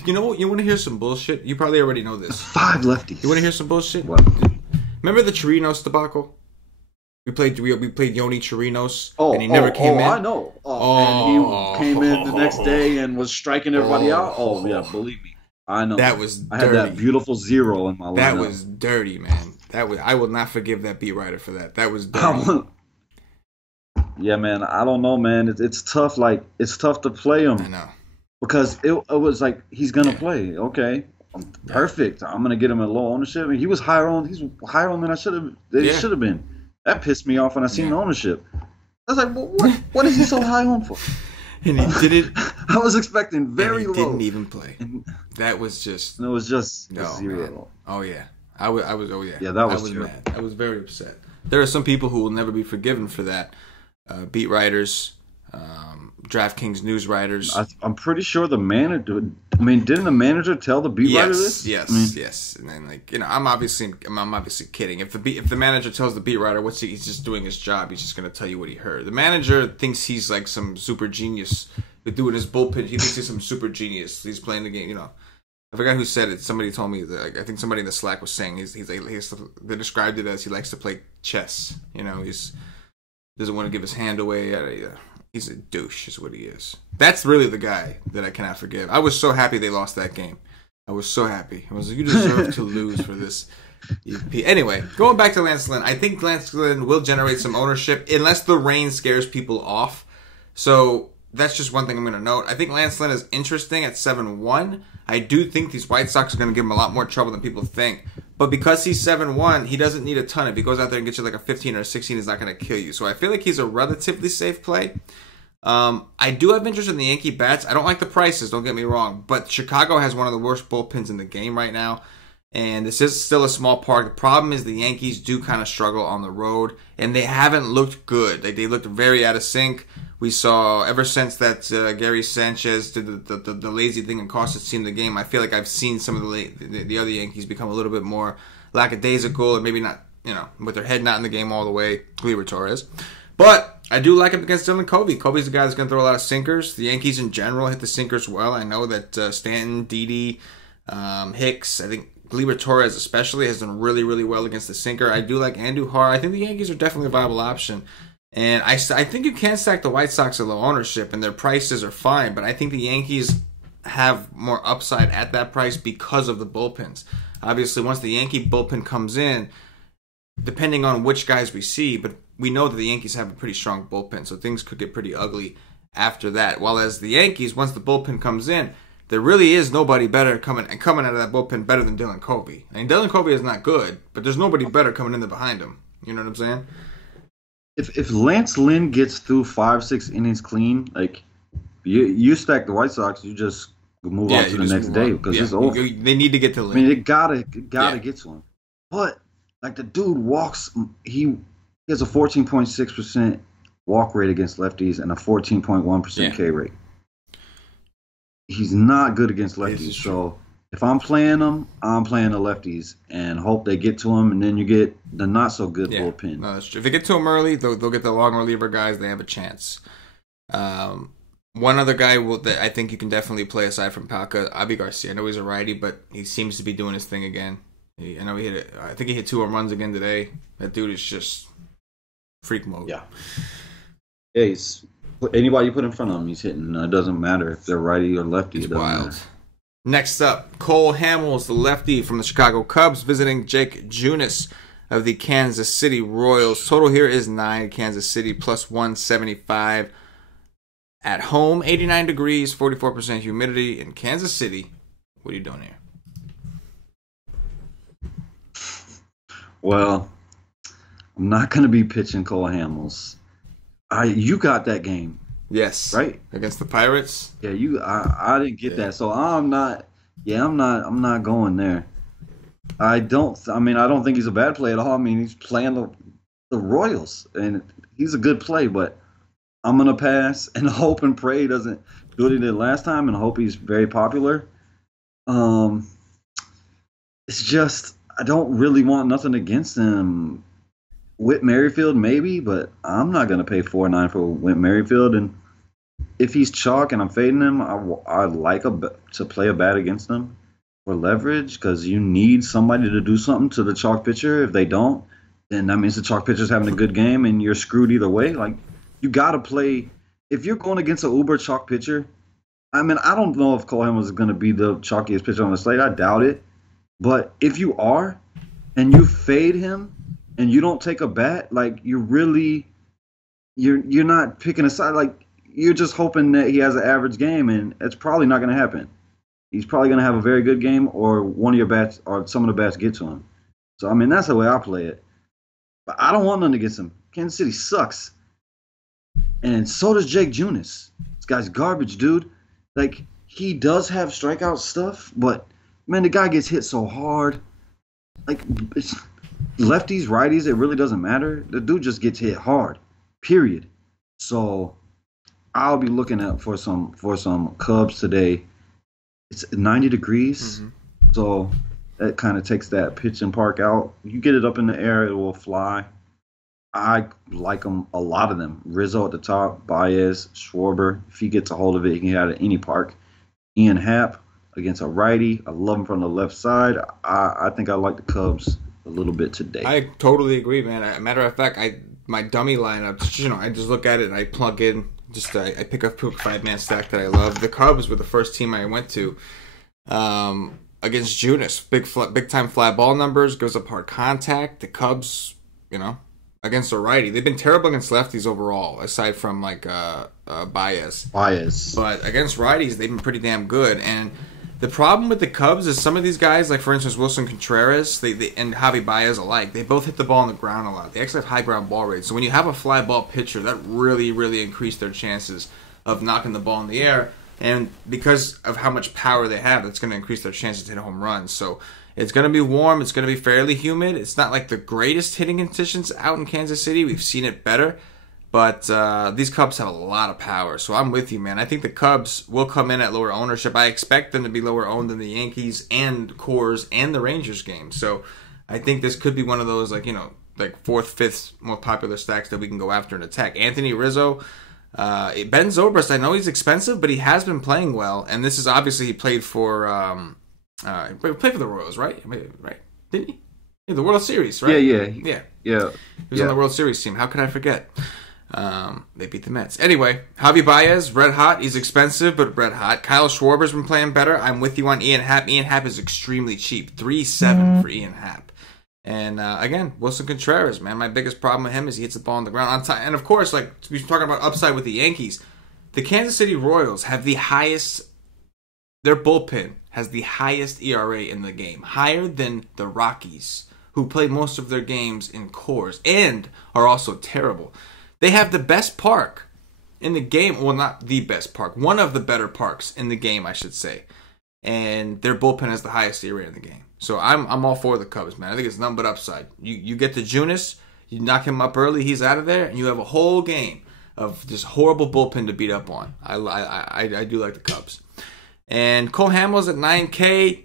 you know what? You want to hear some bullshit? You probably already know this. 5 lefties. You want to hear some bullshit? What? Remember the Chirinos debacle? We played Yoni Chirinos, and he never came in. I know. And he came in the next day and was striking everybody out. Oh yeah, believe me, I know. That was dirty. I had that beautiful 0 in my lineup. That was dirty, man. I will not forgive that beat writer for that. That was dirty. Yeah, man. I don't know, man. It's tough. Like it's tough to play him. I know. Because it was like he's gonna play. Okay, perfect. I'm gonna get him at low ownership. I mean, he was higher on. He's higher on than I should have. They should have been. That pissed me off when I seen the ownership. I was like, well, what is he so high on for? And he did it. I was expecting very low. Didn't even play. That was just. It was just 0. Man. Oh yeah, I was. Oh yeah. Yeah, that was. I was mad. I was very upset. There are some people who will never be forgiven for that. Beat writers, DraftKings news writers. I'm pretty sure the manager. I mean, didn't the manager tell the beat writer this? Yes. And then, I'm obviously kidding. If the manager tells the beat writer he's just doing his job, he's just gonna tell you what he heard. The manager thinks he's like some super genius. With doing his bullpen, he thinks he's some super genius. He's playing the game, I forgot who said it. Somebody told me that. I think somebody in the Slack was saying they described it as he likes to play chess. He's doesn't want to give his hand away. He's a douche, is what he is. That's really the guy that I cannot forgive. I was so happy they lost that game. I was so happy. I was like, you deserve to lose for this. Anyway, going back to Lance Lynn, I think Lance Lynn will generate some ownership unless the rain scares people off. So that's just one thing I'm going to note. I think Lance Lynn is interesting at 7-1. I do think these White Sox are going to give him a lot more trouble than people think. But because he's 7-1, he doesn't need a ton. If he goes out there and gets you like a 15 or a 16, he's not going to kill you. So I feel like he's a relatively safe play. I do have interest in the Yankee bats. I don't like the prices, don't get me wrong. But Chicago has one of the worst bullpens in the game right now. And this is still a small park. The problem is the Yankees do kind of struggle on the road. And they haven't looked good. They looked very out of sync. We saw ever since that Gary Sanchez did the lazy thing and cost his team the game. I feel like I've seen some of the other Yankees become a little bit more lackadaisical and maybe not, with their head not in the game all the way. Gleyber Torres. But I do like him against Dylan Covey. Covey's the guy that's going to throw a lot of sinkers. The Yankees in general hit the sinkers well. I know that Stanton, Didi, Hicks, I think Gleyber Torres especially has done really, really well against the sinker. I do like Andujar. I think the Yankees are definitely a viable option. And I think you can stack the White Sox at low ownership, and their prices are fine. But I think the Yankees have more upside at that price because of the bullpens. Obviously, once the Yankee bullpen comes in, depending on which guys we see, but we know that the Yankees have a pretty strong bullpen, so things could get pretty ugly after that. While as the Yankees, once the bullpen comes in, there really is nobody better coming out of that bullpen better than Dylan Covey. I mean, Dylan Covey is not good, but there's nobody better coming in there behind him. You know what I'm saying? If Lance Lynn gets through 5-6 innings clean, like you stack the White Sox, you just move on to the next day because it's over. They need to get to Lynn. I mean, it gotta get to him. But like the dude walks, he has a 14.6% walk rate against lefties and a 14.1% K rate. He's not good against lefties, so if I'm playing them, I'm playing the lefties and hope they get to him, and then you get the not so good bullpen. No, that's true. If they get to him early, they'll get the long reliever guys. They have a chance. One other guy that I think you can definitely play aside from Palka, Avi Garcia. I know he's a righty, but he seems to be doing his thing again. I know I think he hit 2 home runs again today. That dude is just freak mode. Yeah. Anybody you put in front of him, he's hitting. It doesn't matter if they're righty or lefty. He's wild. Matter. Next up, Cole Hamels, the lefty from the Chicago Cubs, visiting Jake Junis of the Kansas City Royals. Total here is 9. Kansas City plus 175 at home. 89 degrees, 44% humidity in Kansas City. What are you doing here? Well, I'm not going to be pitching Cole Hamels. You got that game. Yes. Right? Against the Pirates? Yeah, I didn't get that. So I'm not going there. I don't think he's a bad play at all. I mean, he's playing the Royals and he's a good play, but I'm going to pass and hope and pray he doesn't do what he did last time and hope he's very popular. It's just I don't really want nothing against him. Whit Merrifield, maybe, but I'm not going to pay $4.9 for Whit Merrifield. And if he's chalk and I'm fading him, I like to play a bat against him. for leverage because you need somebody to do something to the chalk pitcher. If they don't, then that means the chalk pitcher's having a good game and you're screwed either way. Like, you got to play. If you're going against an uber chalk pitcher, I mean, I don't know if Cole Hamels is going to be the chalkiest pitcher on the slate. I doubt it. But if you are and you fade him and you don't take a bat, like, you're not picking a side. Like, you're just hoping that he has an average game, and it's probably not going to happen. He's probably going to have a very good game, or one of your bats or some of the bats get to him. So, I mean, that's the way I play it. But I don't want none against him. Kansas City sucks. And so does Jake Junis. This guy's garbage, dude. Like, he does have strikeout stuff, but, man, the guy gets hit so hard. Like, lefties, righties, it really doesn't matter. The dude just gets hit hard, period. So I'll be looking out for some Cubs today. It's 90 degrees, so that kind of takes that pitch and park out. You get it up in the air, it will fly. I like them, a lot of them. Rizzo at the top, Baez, Schwarber. If he gets a hold of it, he can hit it at any park. Ian Happ against a righty. I love him from the left side. I think I like the Cubs a little bit today. I totally agree, man. Matter of fact, my dummy lineup, I just look at it and I plug in. I pick up a 5-man stack that I love. The Cubs were the first team I went to against Junis. Big time fly ball numbers, goes up hard contact. The Cubs, against a righty, they've been terrible against lefties overall, aside from Baez. But against righties, they've been pretty damn good. And the problem with the Cubs is some of these guys, like for instance Wilson Contreras, they and Javi Baez alike, they both hit the ball on the ground a lot. They actually have high ground ball rates. So when you have a fly ball pitcher, that really, really increased their chances of knocking the ball in the air. And because of how much power they have, that's going to increase their chances to hit home runs. So it's going to be warm. It's going to be fairly humid. It's not like the greatest hitting conditions out in Kansas City. We've seen it better. But these Cubs have a lot of power. So I'm with you, man. I think the Cubs will come in at lower ownership. I expect them to be lower owned than the Yankees and Coors and the Rangers game. So I think this could be one of those, fourth, fifth most popular stacks that we can go after and attack. Anthony Rizzo, Ben Zobrist, I know he's expensive, but he has been playing well. And this is obviously he played for the Royals, right? Right? Didn't he? Yeah, the World Series, right? Yeah. He was on the World Series team. How could I forget? They beat the Mets. Anyway, Javi Baez, red hot. He's expensive, but red hot. Kyle Schwarber's been playing better. I'm with you on Ian Happ. Ian Happ is extremely cheap. 3.7 for Ian Happ. And again, Wilson Contreras, man. My biggest problem with him is he hits the ball on the ground on time. And of course, we're talking about upside with the Yankees. The Kansas City Royals have the highest. Their bullpen has the highest ERA in the game, higher than the Rockies, who play most of their games in Coors and are also terrible. They have the best park in the game. Well, not the best park. One of the better parks in the game, I should say. And their bullpen has the highest ERA in the game. So I'm all for the Cubs, man. I think it's nothing but upside. You get to Junis, you knock him up early, he's out of there, and you have a whole game of just horrible bullpen to beat up on. I do like the Cubs. And Cole Hamels at 9K.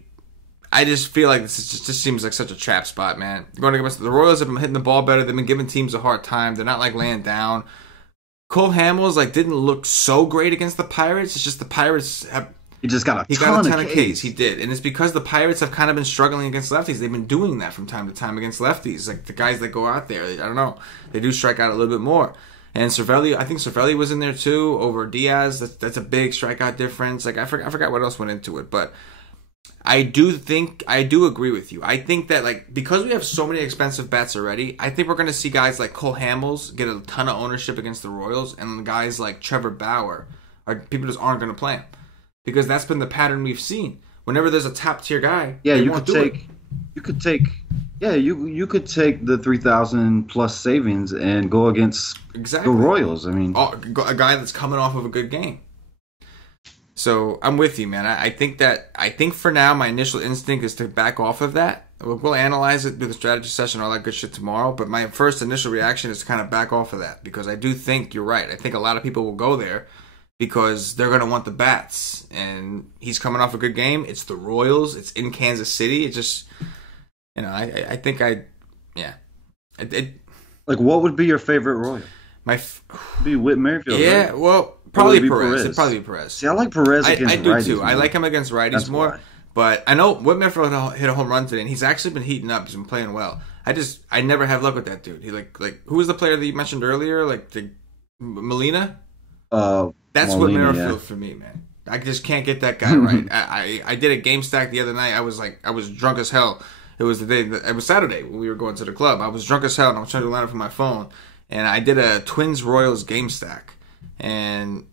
I just feel like this just seems like such a trap spot, man. Going against the Royals have been hitting the ball better. They've been giving teams a hard time. They're not laying down. Cole Hamels didn't look so great against the Pirates. It's just the Pirates have. He got a ton of Ks. He did, and it's because the Pirates have kind of been struggling against lefties. They've been doing that from time to time against lefties. Like the guys that go out there, I don't know, they do strike out a little bit more. And Cervelli, I think Cervelli was in there too over Diaz. That's a big strikeout difference. I forgot what else went into it, but. I do agree with you. I think that because we have so many expensive bets already, I think we're going to see guys like Cole Hamels get a ton of ownership against the Royals, and guys like Trevor Bauer people just aren't going to play him because that's been the pattern we've seen. Whenever there's a top tier guy, you could take the 3,000 plus savings and go against the Royals. I mean, a guy that's coming off of a good game. So I'm with you, man. I think for now my initial instinct is to back off of that. We'll analyze it, do the strategy session, all that good shit tomorrow. But my first initial reaction is to kind of back off of that because I do think you're right. I think a lot of people will go there because they're going to want the bats. And he's coming off a good game. It's the Royals. It's in Kansas City. It just, I think what would be your favorite Royal? Be Whit Merrifield. Yeah, right? well. Probably Perez. It'd probably be Perez. See, I like Perez against righties. I do too. I like him against righties more. Why. But I know Whit Merrifield hit a home run today, and he's actually been heating up. He's been playing well. I never have luck with that dude. He like who was the player that you mentioned earlier? Like Molina? That's Whit Merrifield for me, man. I just can't get that guy right. I did a game stack the other night. I was drunk as hell. It was it was Saturday when we were going to the club. I was drunk as hell, and I was trying to line up for my phone. And I did a Twins Royals game stack. And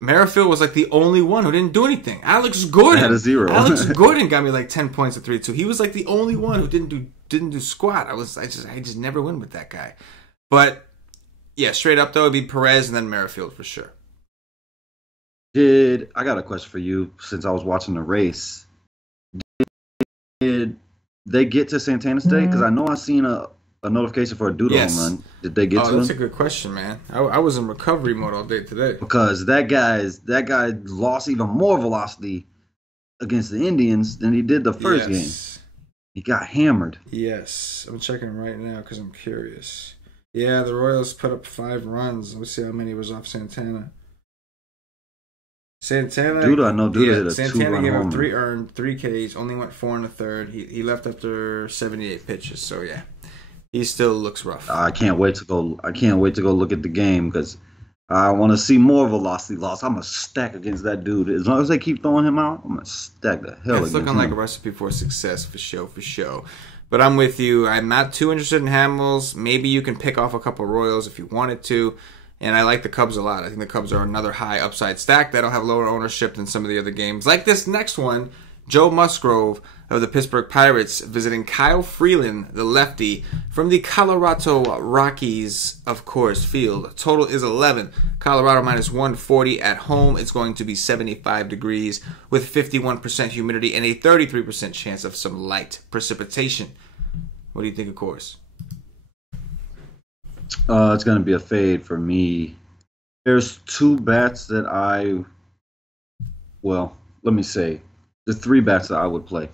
Merrifield was like the only one who didn't do anything. Alex Gordon had a 0. Alex Gordon got me like 10 points at 3-2. He was like the only one who didn't do squat. I just never win with that guy. But yeah, straight up though, it'd be Perez and then Merrifield for sure. I got a question for you since I was watching the race. Did they get to Santana today? Because I know I seen a notification for a doodle home run. Did they get to him? That's a good question, man. I was in recovery mode all day today. Because that guy lost even more velocity against the Indians than he did the first game. He got hammered. Yes. I'm checking right now because I'm curious. Yeah, the Royals put up 5 runs. Let's see how many was off Santana. Duda, I know Duda hit a Santana 2-run gave homer. up 3 earned, 3 Ks, only went 4 in the third. He left after 78 pitches, so yeah. He still looks rough. I can't wait to go look at the game because I want to see more velocity loss. I'm gonna stack against that dude. As long as they keep throwing him out, I'm gonna stack the hell against him. It's looking like a recipe for success for show. But I'm with you. I'm not too interested in Hamels. Maybe you can pick off a couple Royals if you wanted to. And I like the Cubs a lot. I think the Cubs are another high upside stack that'll have lower ownership than some of the other games. Like this next one, Joe Musgrove of the Pittsburgh Pirates visiting Kyle Freeland, the lefty, from the Colorado Rockies, of course, field. Total is 11. Colorado minus 140 at home. It's going to be 75 degrees with 51% humidity and a 33% chance of some light precipitation. What do you think, of course? It's going to be a fade for me. There's 2 bats that let me say, the 3 bats that I would play.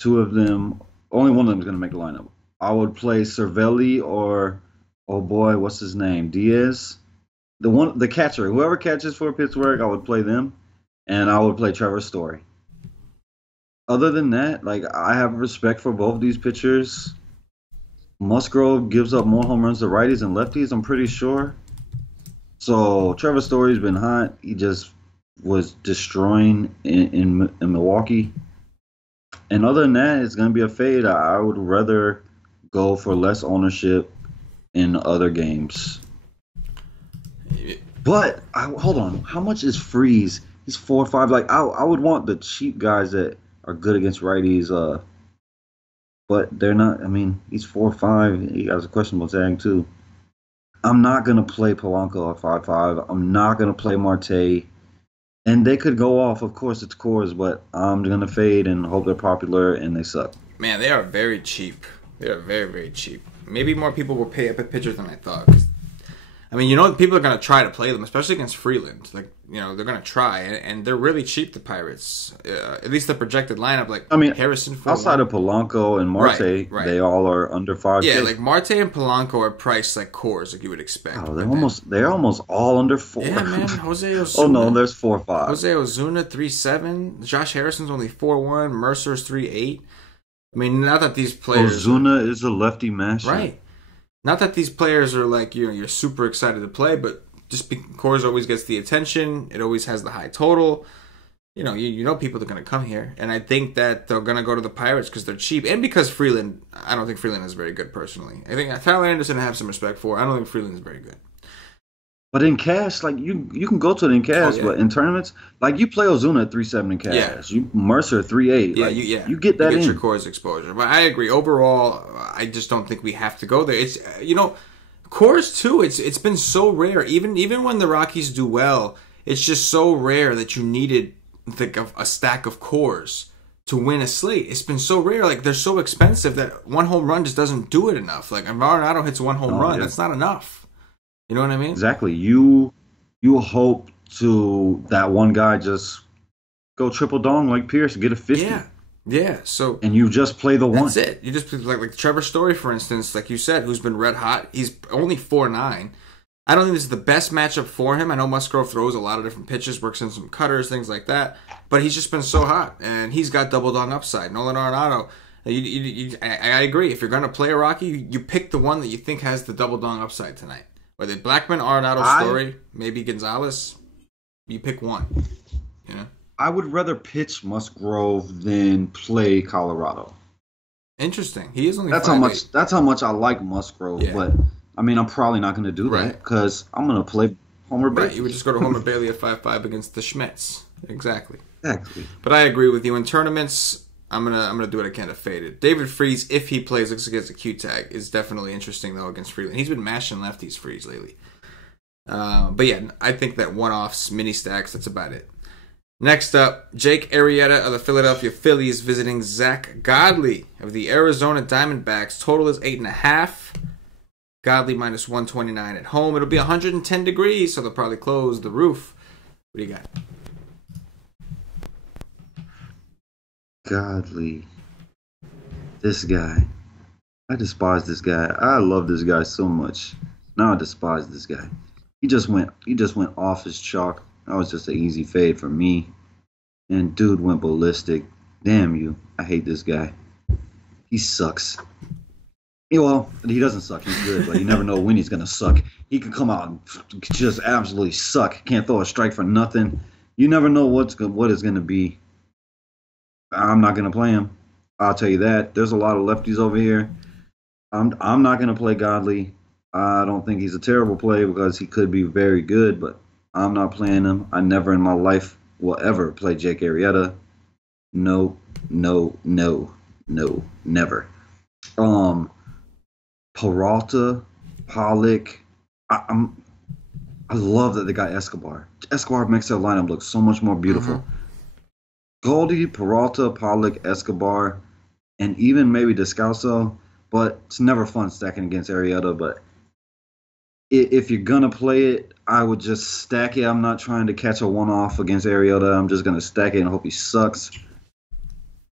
2 of them, only one of them is going to make the lineup. I would play Cervelli or, oh boy, what's his name? Diaz? The catcher. Whoever catches for Pittsburgh, I would play them. And I would play Trevor Story. Other than that, I have respect for both these pitchers. Musgrove gives up more home runs to righties and lefties, I'm pretty sure. So Trevor Story's been hot. He just was destroying in Milwaukee. And other than that, it's going to be a fade. I would rather go for less ownership in other games. But, hold on. How much is Freeze? He's 4-5. I would want the cheap guys that are good against righties. But they're not. I mean, he's 4-5. He has a questionable tag, too. I'm not going to play Polanco at 5-5. I'm not going to play Marte. And they could go off. Of course, it's cores, but I'm going to fade and hope they're popular and they suck. Man, they are very cheap. They are very, very cheap. Maybe more people will pay up at pitchers than I thought. I mean, people are going to try to play them, especially against Freeland. They're going to try, and they're really cheap, the Pirates. At least the projected lineup, Harrison Ford. Outside of Polanco and Marte, right. They all are under 5K. Yeah, Marte and Polanco are priced like cores, like you would expect. Oh, they're almost all under 4. Yeah, man. Jose Ozuna. Oh, no, there's 4-5. Jose Ozuna, 3.7. Josh Harrison's only 4.1. Mercer's 3.8. I mean, not that these players... Ozuna is a lefty masher. Right. Not that these players are you're super excited to play, but just Coors always gets the attention. It always has the high total. You know people are going to come here. And I think that they're going to go to the Pirates because they're cheap. And because Freeland, I don't think Freeland is very good personally. I think Tyler Anderson I have some respect for. I don't think Freeland is very good. But in cash, you can go to it in cash, but in tournaments, you play Ozuna at 3.7 in cash. Yeah. You Mercer 3.8. You get that in. Your Coors exposure. But I agree. Overall, I just don't think we have to go there. It's Coors too. It's been so rare. Even when the Rockies do well, it's just so rare that you needed a stack of Coors to win a slate. It's been so rare. They're so expensive that one home run just doesn't do it enough. If Arenado hits one home run, that's not enough. You know what I mean? Exactly. You hope to that one guy just go triple dong like Pierce, get a 50. Yeah. So and you just play the one. That's it. You just play like Trevor Story, for instance, like you said, who's been red hot. He's only 4.9. I don't think this is the best matchup for him. I know Musgrove throws a lot of different pitches, works in some cutters, things like that. But he's just been so hot, and he's got double dong upside. Nolan Arenado, I agree. If you're going to play a Rocky, you pick the one that you think has the double dong upside tonight. Whether Blackman, Arenado, Story, maybe Gonzalez, you pick one. You know, I would rather pitch Musgrove than play Colorado. Interesting. He is only that's 5'8". That's how much I like Musgrove, Yeah. but I mean, I'm probably not going to do that because I'm going to play Homer Bailey. Right, you would just go to Homer Bailey at 5'5" against the Schmitz. Exactly. Exactly. But I agree with you. In tournaments, I'm gonna do what I can to fade it. David Freese, if he plays against a Q tag, is definitely interesting though against Freeland. He's been mashing lefties Freese lately. But yeah, I think that one-offs, mini stacks, that's about it. Next up, Jake Arrieta of the Philadelphia Phillies visiting Zach Godley of the Arizona Diamondbacks. Total is 8.5. Godley minus 129 at home. It'll be 110 degrees, so they'll probably close the roof. What do you got? Godley. This guy. I despise this guy. I love this guy so much. Now I despise this guy. He just went off his chalk. That was just an easy fade for me. And dude went ballistic. Damn you. I hate this guy. He sucks. Well, he doesn't suck. He's good, but you never know when he's going to suck. He could come out and just absolutely suck. Can't throw a strike for nothing. You never know what it's going to be. I'm not going to play him. I'll tell you that. There's a lot of lefties over here. I'm not going to play Godley. I don't think he's a terrible play because he could be very good, but I'm not playing him. I never in my life will ever play Jake Arrieta. No, never. Peralta, Pollock. I love that they got Escobar. Escobar makes their lineup look so much more beautiful. Mm-hmm. Goldie, Peralta, Pollock, Escobar, and even maybe Descalso. But it's never fun stacking against Arrieta. But if you're going to play it, I would just stack it. I'm not trying to catch a one-off against Arrieta. I'm just going to stack it and hope he sucks.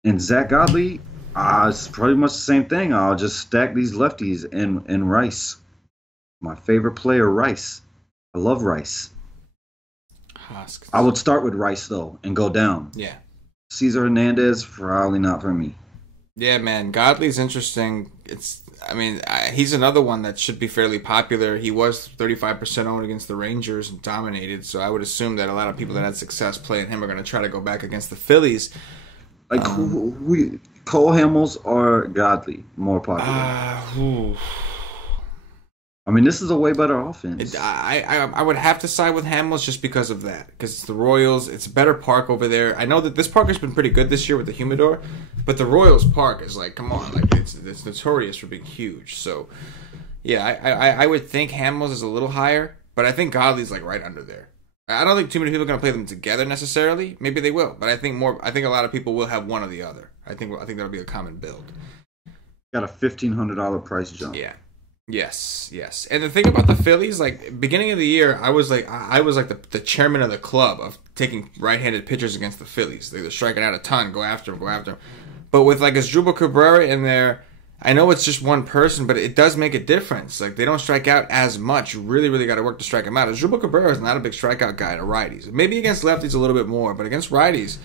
And Zach Godley, it's pretty much the same thing. I'll just stack these lefties and Rice. My favorite player, Rice. I love Rice. I would start with Rice, though, and go down. Yeah. Cesar Hernandez, probably not for me. Yeah, man. Godley's interesting. He's another one that should be fairly popular. He was 35% owned against the Rangers and dominated, so I would assume that a lot of people that had success playing him are going to try to go back against the Phillies. Like, Cole Hamels or Godley more popular? I mean, this is a way better offense. I would have to side with Hamels just because of that. Because it's the Royals. It's a better park over there. I know that this park has been pretty good this year with the humidor, but the Royals park is like, come on, like it's notorious for being huge. So, yeah, I would think Hamels is a little higher, but I think Godley's like right under there. I don't think too many people are going to play them together necessarily. Maybe they will, but I think a lot of people will have one or the other. I think that'll be a common build. Got a $1,500 price jump. Yeah. Yes. And the thing about the Phillies, like beginning of the year, I was like the chairman of the club of taking right-handed pitchers against the Phillies. They were striking out a ton, go after them. But with like Asdrubal Cabrera in there, I know it's just one person, but it does make a difference. Like they don't strike out as much. You really, really got to work to strike him out. Asdrubal Cabrera is not a big strikeout guy to righties. Maybe against lefties a little bit more, but against righties,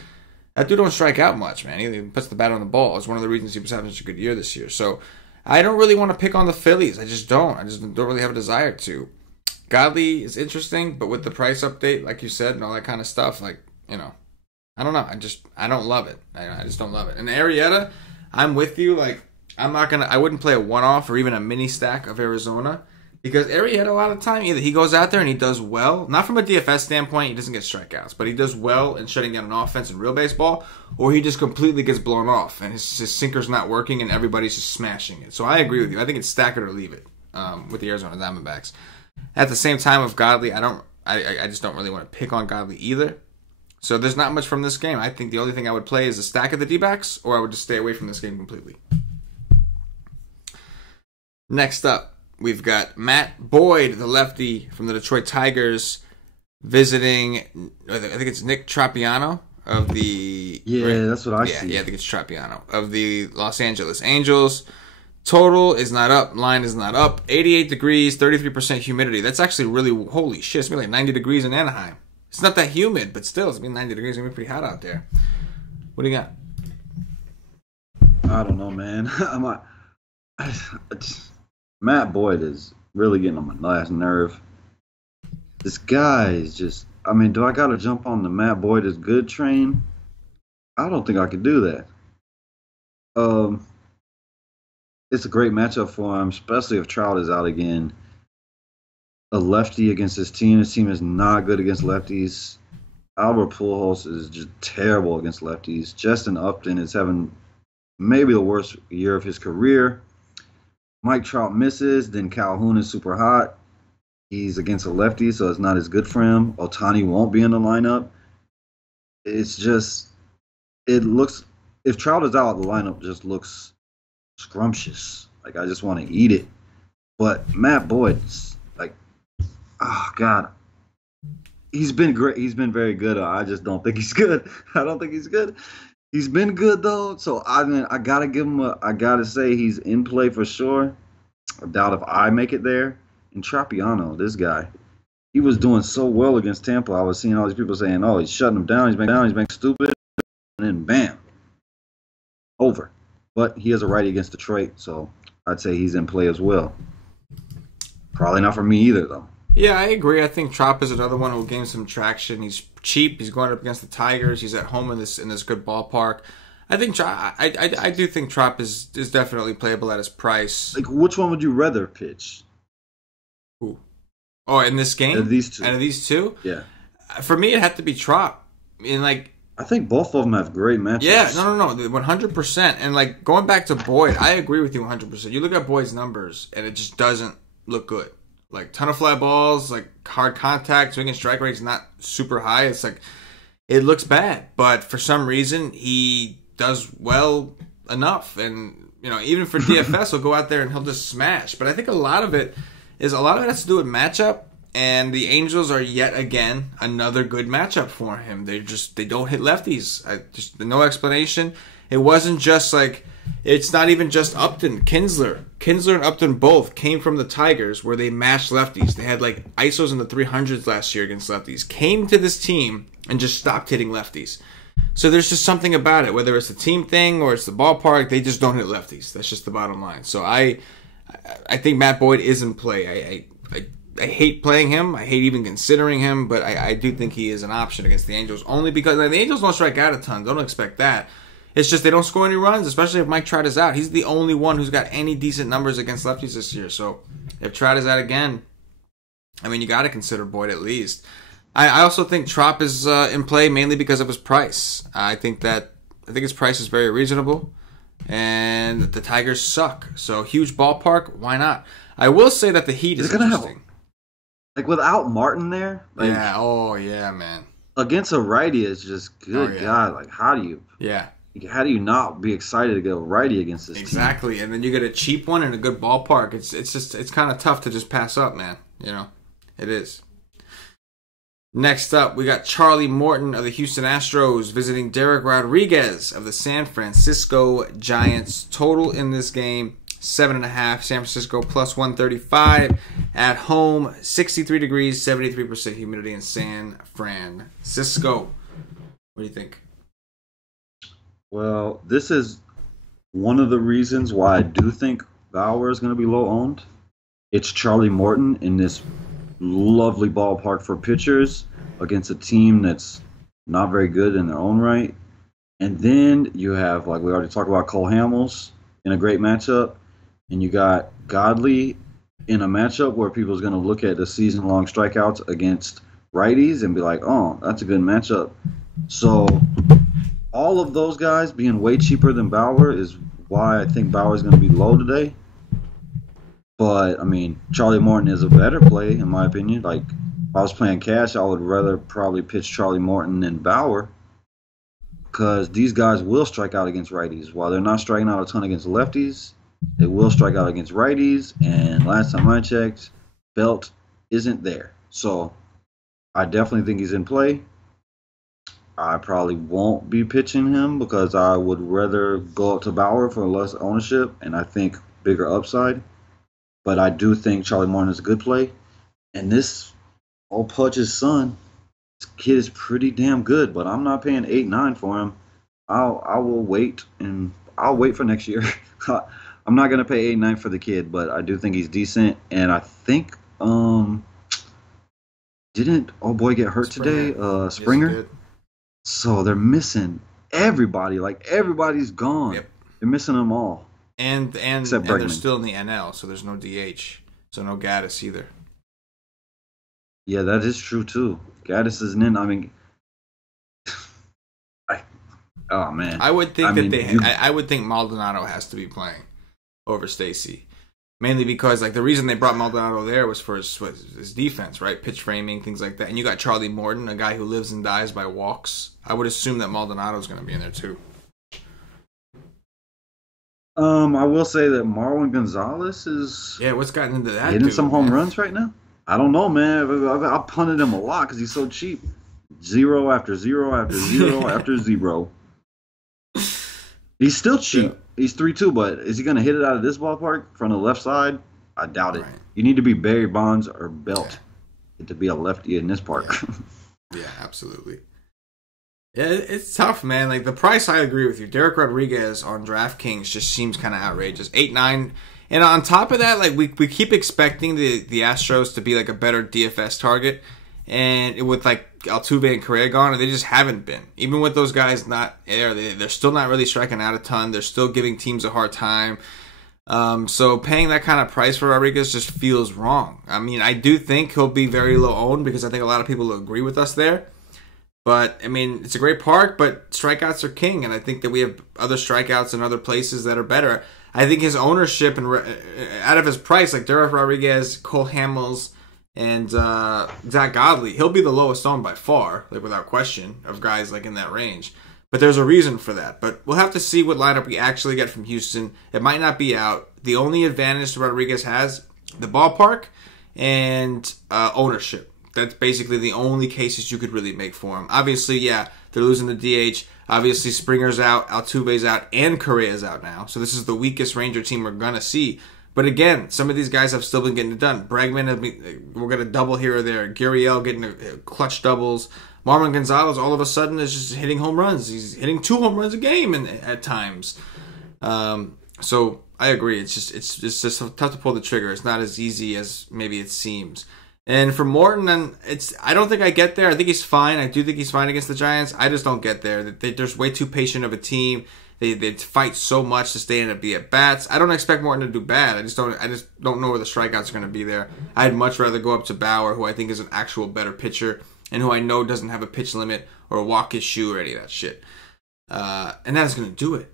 that dude don't strike out much, man. He puts the bat on the ball. It's one of the reasons he was having such a good year this year. So I don't really want to pick on the Phillies. I just don't really have a desire to. Godley is interesting, but with the price update, like you said, and all that kind of stuff, like, you know, I don't know. I don't love it. I just don't love it. And Arrieta, I'm with you. Like, I wouldn't play a one-off or even a mini stack of Arizona because Arrieta, a lot of the time, either he goes out there and he does well, not from a DFS standpoint, he doesn't get strikeouts, but he does well in shutting down an offense in real baseball, or he just completely gets blown off and his sinker's not working and everybody's just smashing it. So I agree with you. I think it's stack it or leave it with the Arizona Diamondbacks. At the same time, with Godley, I just don't really want to pick on Godley either. So there's not much from this game. I think the only thing I would play is a stack of the D-backs, or I would just stay away from this game completely. Next up, we've got Matt Boyd, the lefty from the Detroit Tigers, visiting, I think it's Nick Trapiano of the... Yeah, that's what I see. Yeah, I think it's Trapiano of the Los Angeles Angels. Total is not up. Line is not up. 88 degrees, 33% humidity. That's actually really, holy shit. It's been like 90 degrees in Anaheim. It's not that humid, but still, it's been 90 degrees. It's going to be pretty hot out there. What do you got? I don't know, man. Matt Boyd is really getting on my last nerve. This guy is just, I mean, do I got to jump on the Matt Boyd is good train? I don't think I could do that. It's a great matchup for him, especially if Trout is out again. A lefty against his team. His team is not good against lefties. Albert Pujols is just terrible against lefties. Justin Upton is having maybe the worst year of his career. Mike Trout misses, then Calhoun is super hot. He's against a lefty, so it's not as good for him. Ohtani won't be in the lineup. It's just, it looks, if Trout is out, the lineup just looks scrumptious. Like, I just want to eat it. But Matt Boyd's, like, oh, God. He's been great. He's been very good. I just don't think he's good. I don't think he's good. He's been good, though. So, I mean, I got to give him I got to say he's in play for sure. I doubt if I make it there. And Tropiano, this guy, he was doing so well against Tampa. I was seeing all these people saying, oh, he's shutting him down. He's making stupid. And then, bam, over. But he has a righty against Detroit, so I'd say he's in play as well. Probably not for me either, though. Yeah, I agree. I think Trop is another one who will gain some traction. He's cheap. He's going up against the Tigers. He's at home in this good ballpark. I think I do think Trop is definitely playable at his price. Like, which one would you rather pitch? Who? Oh, in this game? Out of these two. Out of these two? Yeah. For me, it had to be Trop. I think both of them have great matchups. Yeah, no, 100%. And, like, going back to Boyd, I agree with you 100%. You look at Boyd's numbers, and it just doesn't look good. Like, ton of fly balls, like, hard contact, swing and strike rate's not super high. It's like, it looks bad. But for some reason, he does well enough. And, you know, even for DFS, he'll go out there and he'll just smash. But I think a lot of it has to do with matchup. And the Angels are yet again another good matchup for him. They don't hit lefties. No explanation. It wasn't just like, it's not even just Upton. Kinsler and Upton both came from the Tigers where they mashed lefties. They had like ISOs in the 300s last year against lefties. Came to this team and just stopped hitting lefties. So there's just something about it, whether it's the team thing or it's the ballpark, they just don't hit lefties. That's just the bottom line. So I think Matt Boyd is in play. I hate playing him. I hate even considering him, but I do think he is an option against the Angels, only because the Angels don't strike out a ton. Don't expect that. It's just they don't score any runs, especially if Mike Trout is out. He's the only one who's got any decent numbers against lefties this year. So if Trout is out again, I mean, you got to consider Boyd at least. I also think Trop is in play mainly because of his price. I think his price is very reasonable, and the Tigers suck. So huge ballpark, why not? I will say that the Heat is interesting. Like, without Martin there? Like, yeah, oh, yeah, man. Against a righty is just good. Oh, yeah. God, like, how do you not be excited to get a righty against this team? Exactly, and then you get a cheap one in a good ballpark. It's kind of tough to just pass up, man. You know, it is. Next up, we got Charlie Morton of the Houston Astros visiting Derek Rodriguez of the San Francisco Giants. Total in this game, 7.5. San Francisco plus 135 at home. 63 degrees, 73% humidity in San Francisco. What do you think? Well, this is one of the reasons why I do think Bauer is going to be low owned. It's Charlie Morton in this lovely ballpark for pitchers against a team that's not very good in their own right. And then you have, like we already talked about, Cole Hamels in a great matchup. And you got Godley in a matchup where people's going to look at the season-long strikeouts against righties and be like, oh, that's a good matchup. So all of those guys being way cheaper than Bauer is why I think Bauer is going to be low today. But, I mean, Charlie Morton is a better play, in my opinion. Like, if I was playing cash, I would rather probably pitch Charlie Morton than Bauer because these guys will strike out against righties. While they're not striking out a ton against lefties, they will strike out against righties, and last time I checked, Belt isn't there. So I definitely think he's in play. I probably won't be pitching him because I would rather go up to Bauer for less ownership, and I think bigger upside. But I do think Charlie Morton is a good play. And this old Pudge's son, this kid is pretty damn good. But I'm not paying 8-9 for him. I will wait, and I'll wait for next year. I'm not gonna pay 8-9 for the kid, but I do think he's decent. And I think didn't old boy get hurt today? Springer. Yes, so they're missing everybody. Like everybody's gone. Yep. They're missing them all. And they're still in the NL, so there's no DH, so no Gaddis either. Yeah, that is true too. Gaddis isn't in. I mean, oh man. I would think I would think Maldonado has to be playing over Stacy, mainly because like the reason they brought Maldonado there was for his defense, right? Pitch framing, things like that. And you got Charlie Morton, a guy who lives and dies by walks. I would assume that Maldonado's going to be in there too. I will say that Marwin Gonzalez is what's gotten into that? Hitting some home runs right now. I don't know, man. I punted him a lot because he's so cheap. 0 after 0 after 0 after 0. He's still cheap. Yeah. He's 3-2, but is he going to hit it out of this ballpark from the left side? I doubt it. Right. You need to be Barry Bonds or Belt to be a lefty in this park. Yeah, absolutely. Yeah, it's tough, man. Like the price, I agree with you. Derek Rodriguez on DraftKings just seems kind of outrageous. 8-9, and on top of that, like we keep expecting the Astros to be like a better DFS target, and with like Altuve and Correa gone, and they just haven't been. Even with those guys not there, they're still not really striking out a ton. They're still giving teams a hard time. So paying that kind of price for Rodriguez just feels wrong. I mean, I do think he'll be very low owned because I think a lot of people will agree with us there. But, I mean, it's a great park, but strikeouts are king, and I think that we have other strikeouts in other places that are better. I think his ownership, and out of his price, like Derek Rodriguez, Cole Hamels, and Zach Godley, he'll be the lowest owned by far, like without question, of guys like in that range. But there's a reason for that. But we'll have to see what lineup we actually get from Houston. It might not be out. The only advantage Rodriguez has, the ballpark and ownership. That's basically the only cases you could really make for him. Obviously, yeah, they're losing the DH. Obviously, Springer's out, Altuve's out, and Correa's out now. So this is the weakest Ranger team we're going to see. But again, some of these guys have still been getting it done. Bregman, we're going to double here or there. Gurriel getting clutch doubles. Marwin Gonzalez all of a sudden is just hitting home runs. He's hitting 2 home runs a game at times. So I agree. It's just tough to pull the trigger. It's not as easy as maybe it seems. And for Morton, I don't think I get there. I think he's fine. I do think he's fine against the Giants. I just don't get there. They're just way too patient of a team. They fight so much to stay in and be at bats. I don't expect Morton to do bad. I just don't know where the strikeouts are going to be there. I'd much rather go up to Bauer, who I think is an actual better pitcher, and who I know doesn't have a pitch limit or walk his shoe or any of that shit. And that is going to do it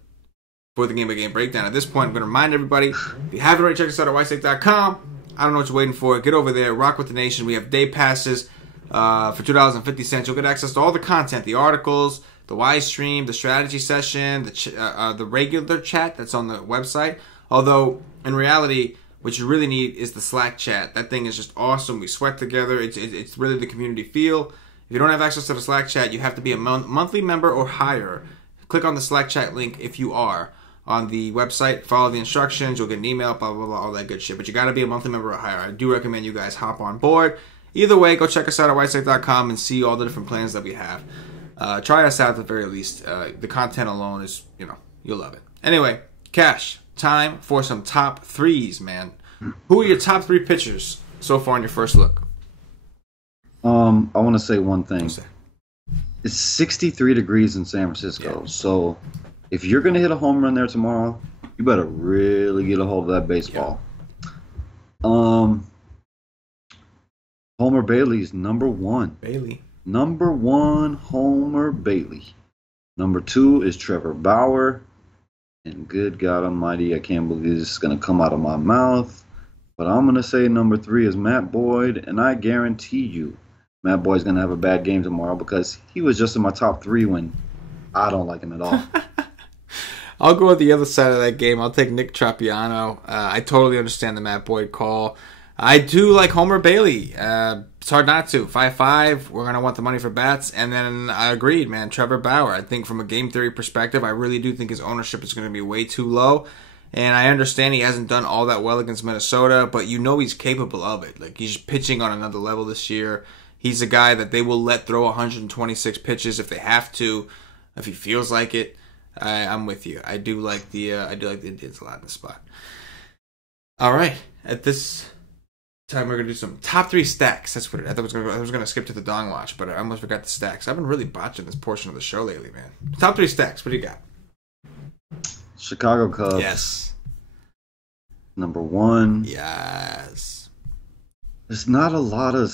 for the game-by-game breakdown. At this point, I'm going to remind everybody, if you haven't already, check us out at whitestake.com. I don't know what you're waiting for. Get over there. Rock with the nation. We have day passes for $2.50. You'll get access to all the content, the articles, the Y stream, the strategy session, the regular chat that's on the website. Although, in reality, what you really need is the Slack chat. That thing is just awesome. We sweat together. It's really the community feel. If you don't have access to the Slack chat, you have to be a monthly member or higher. Click on the Slack chat link if you are on the website. Follow the instructions. You'll get an email, blah, blah, blah, all that good shit. But you got to be a monthly member or higher. I do recommend you guys hop on board. Either way, go check us out at whitestake.com and see all the different plans that we have. Try us out at the very least. The content alone is, you'll love it. Anyway, Cash, time for some top threes, man. Who are your top 3 pitchers so far in your first look? I want to say one thing. It's 63 degrees in San Francisco, so if you're going to hit a home run there tomorrow, you better really get a hold of that baseball. Yeah. Homer Bailey's number 1. Number 1, Homer Bailey. Number 2 is Trevor Bauer. And good God Almighty, I can't believe this is going to come out of my mouth. But I'm going to say number 3 is Matt Boyd. And I guarantee you, Matt Boyd's going to have a bad game tomorrow because he was just in my top 3 when I don't like him at all. I'll go with the other side of that game. I'll take Nick Trapiano. I totally understand the Matt Boyd call. I do like Homer Bailey. It's hard not to. 5-5, we're going to want the money for bats. And then I agreed, man. Trevor Bauer. I think from a game theory perspective, I really do think his ownership is going to be way too low. And I understand he hasn't done all that well against Minnesota, but you know he's capable of it. Like, he's pitching on another level this year. He's a guy that they will let throw 126 pitches if they have to, if he feels like it. I'm with you. I do like the Indians a lot in this spot. All right, at this time we're gonna do some top 3 stacks. That's what I thought I was gonna skip to the Dong Watch, but I almost forgot the stacks. I've been really botching this portion of the show lately, man. Top 3 stacks. What do you got? Chicago Cubs. Yes. Number 1. Yes. There's not a lot of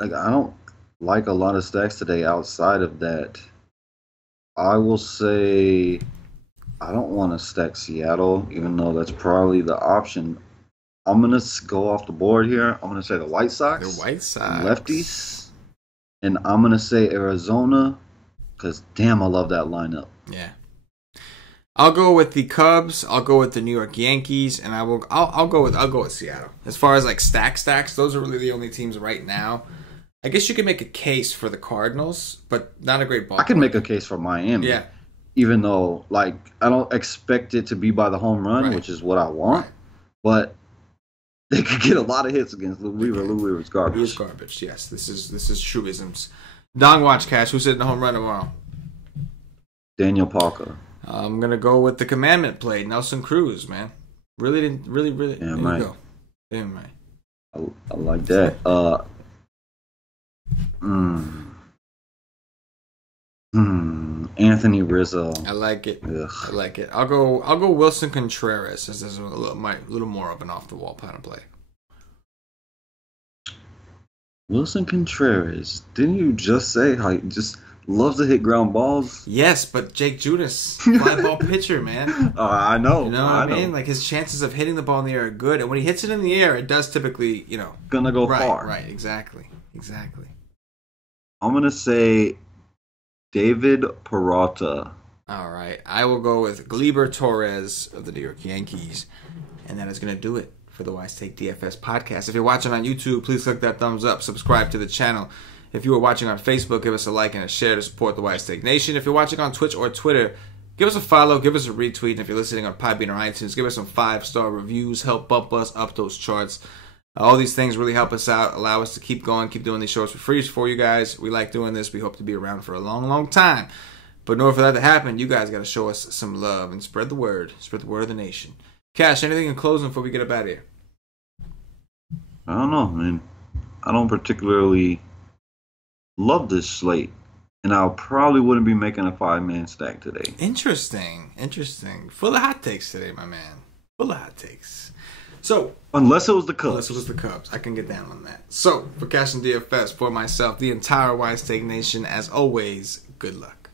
I don't like a lot of stacks today outside of that. I will say I don't want to stack Seattle, even though that's probably the option. I'm going to go off the board here. I'm going to say the White Sox. The White Sox. Lefties. And I'm going to say Arizona because, damn, I love that lineup. Yeah. I'll go with the Cubs. I'll go with the New York Yankees, and I'll go with Seattle. As far as like stacks, those are really the only teams right now. I guess you could make a case for the Cardinals, but not a great ball. I can make a case for Miami. Yeah. Even though, like, I don't expect it to be by the home run, which is what I want, but they could get a lot of hits against Lou Weaver. Lou Weaver's garbage. He is garbage. Yes, this is truisms. Dong Watch Cash. Who's hitting the home run tomorrow? Daniel Palka. I'm gonna go with the commandment play, Nelson Cruz. Man, really. Damn right. You go. Damn right. I like that. Anthony Rizzo. I like it. Ugh. I like it. I'll go Wilson Contreras as a little more of an off the wall kind of play. Wilson Contreras. Didn't you just say how you just loves to hit ground balls? Yes, but Jake Junis, fly ball pitcher, man. I know. You know what I mean? Like, his chances of hitting the ball in the air are good, and when he hits it in the air, it does typically, gonna go far. Right, exactly. I'm gonna say David Peralta. All right, I will go with Gleyber Torres of the New York Yankees, and that is gonna do it for the Wise Take DFS podcast. If you're watching on YouTube, please click that thumbs up, subscribe to the channel. If you are watching on Facebook, give us a like and a share to support the Wise Take Nation. If you're watching on Twitch or Twitter, give us a follow, give us a retweet. And if you're listening on Podbean or iTunes, give us some 5-star reviews. Help bump us up those charts. All these things really help us out, allow us to keep going, keep doing these shows for free for you guys. We like doing this. We hope to be around for a long, long time. But in order for that to happen, you guys got to show us some love and spread the word. Spread the word of the nation. Cash, anything in closing before we get up out of here? I don't know, man. I don't particularly love this slate, and I probably wouldn't be making a 5-man stack today. Interesting. Full of hot takes today, my man. Full of hot takes. So, unless it was the Cubs. I can get down on that. So, for CashinDFS, for myself, the entire Wise Take Nation, as always, good luck.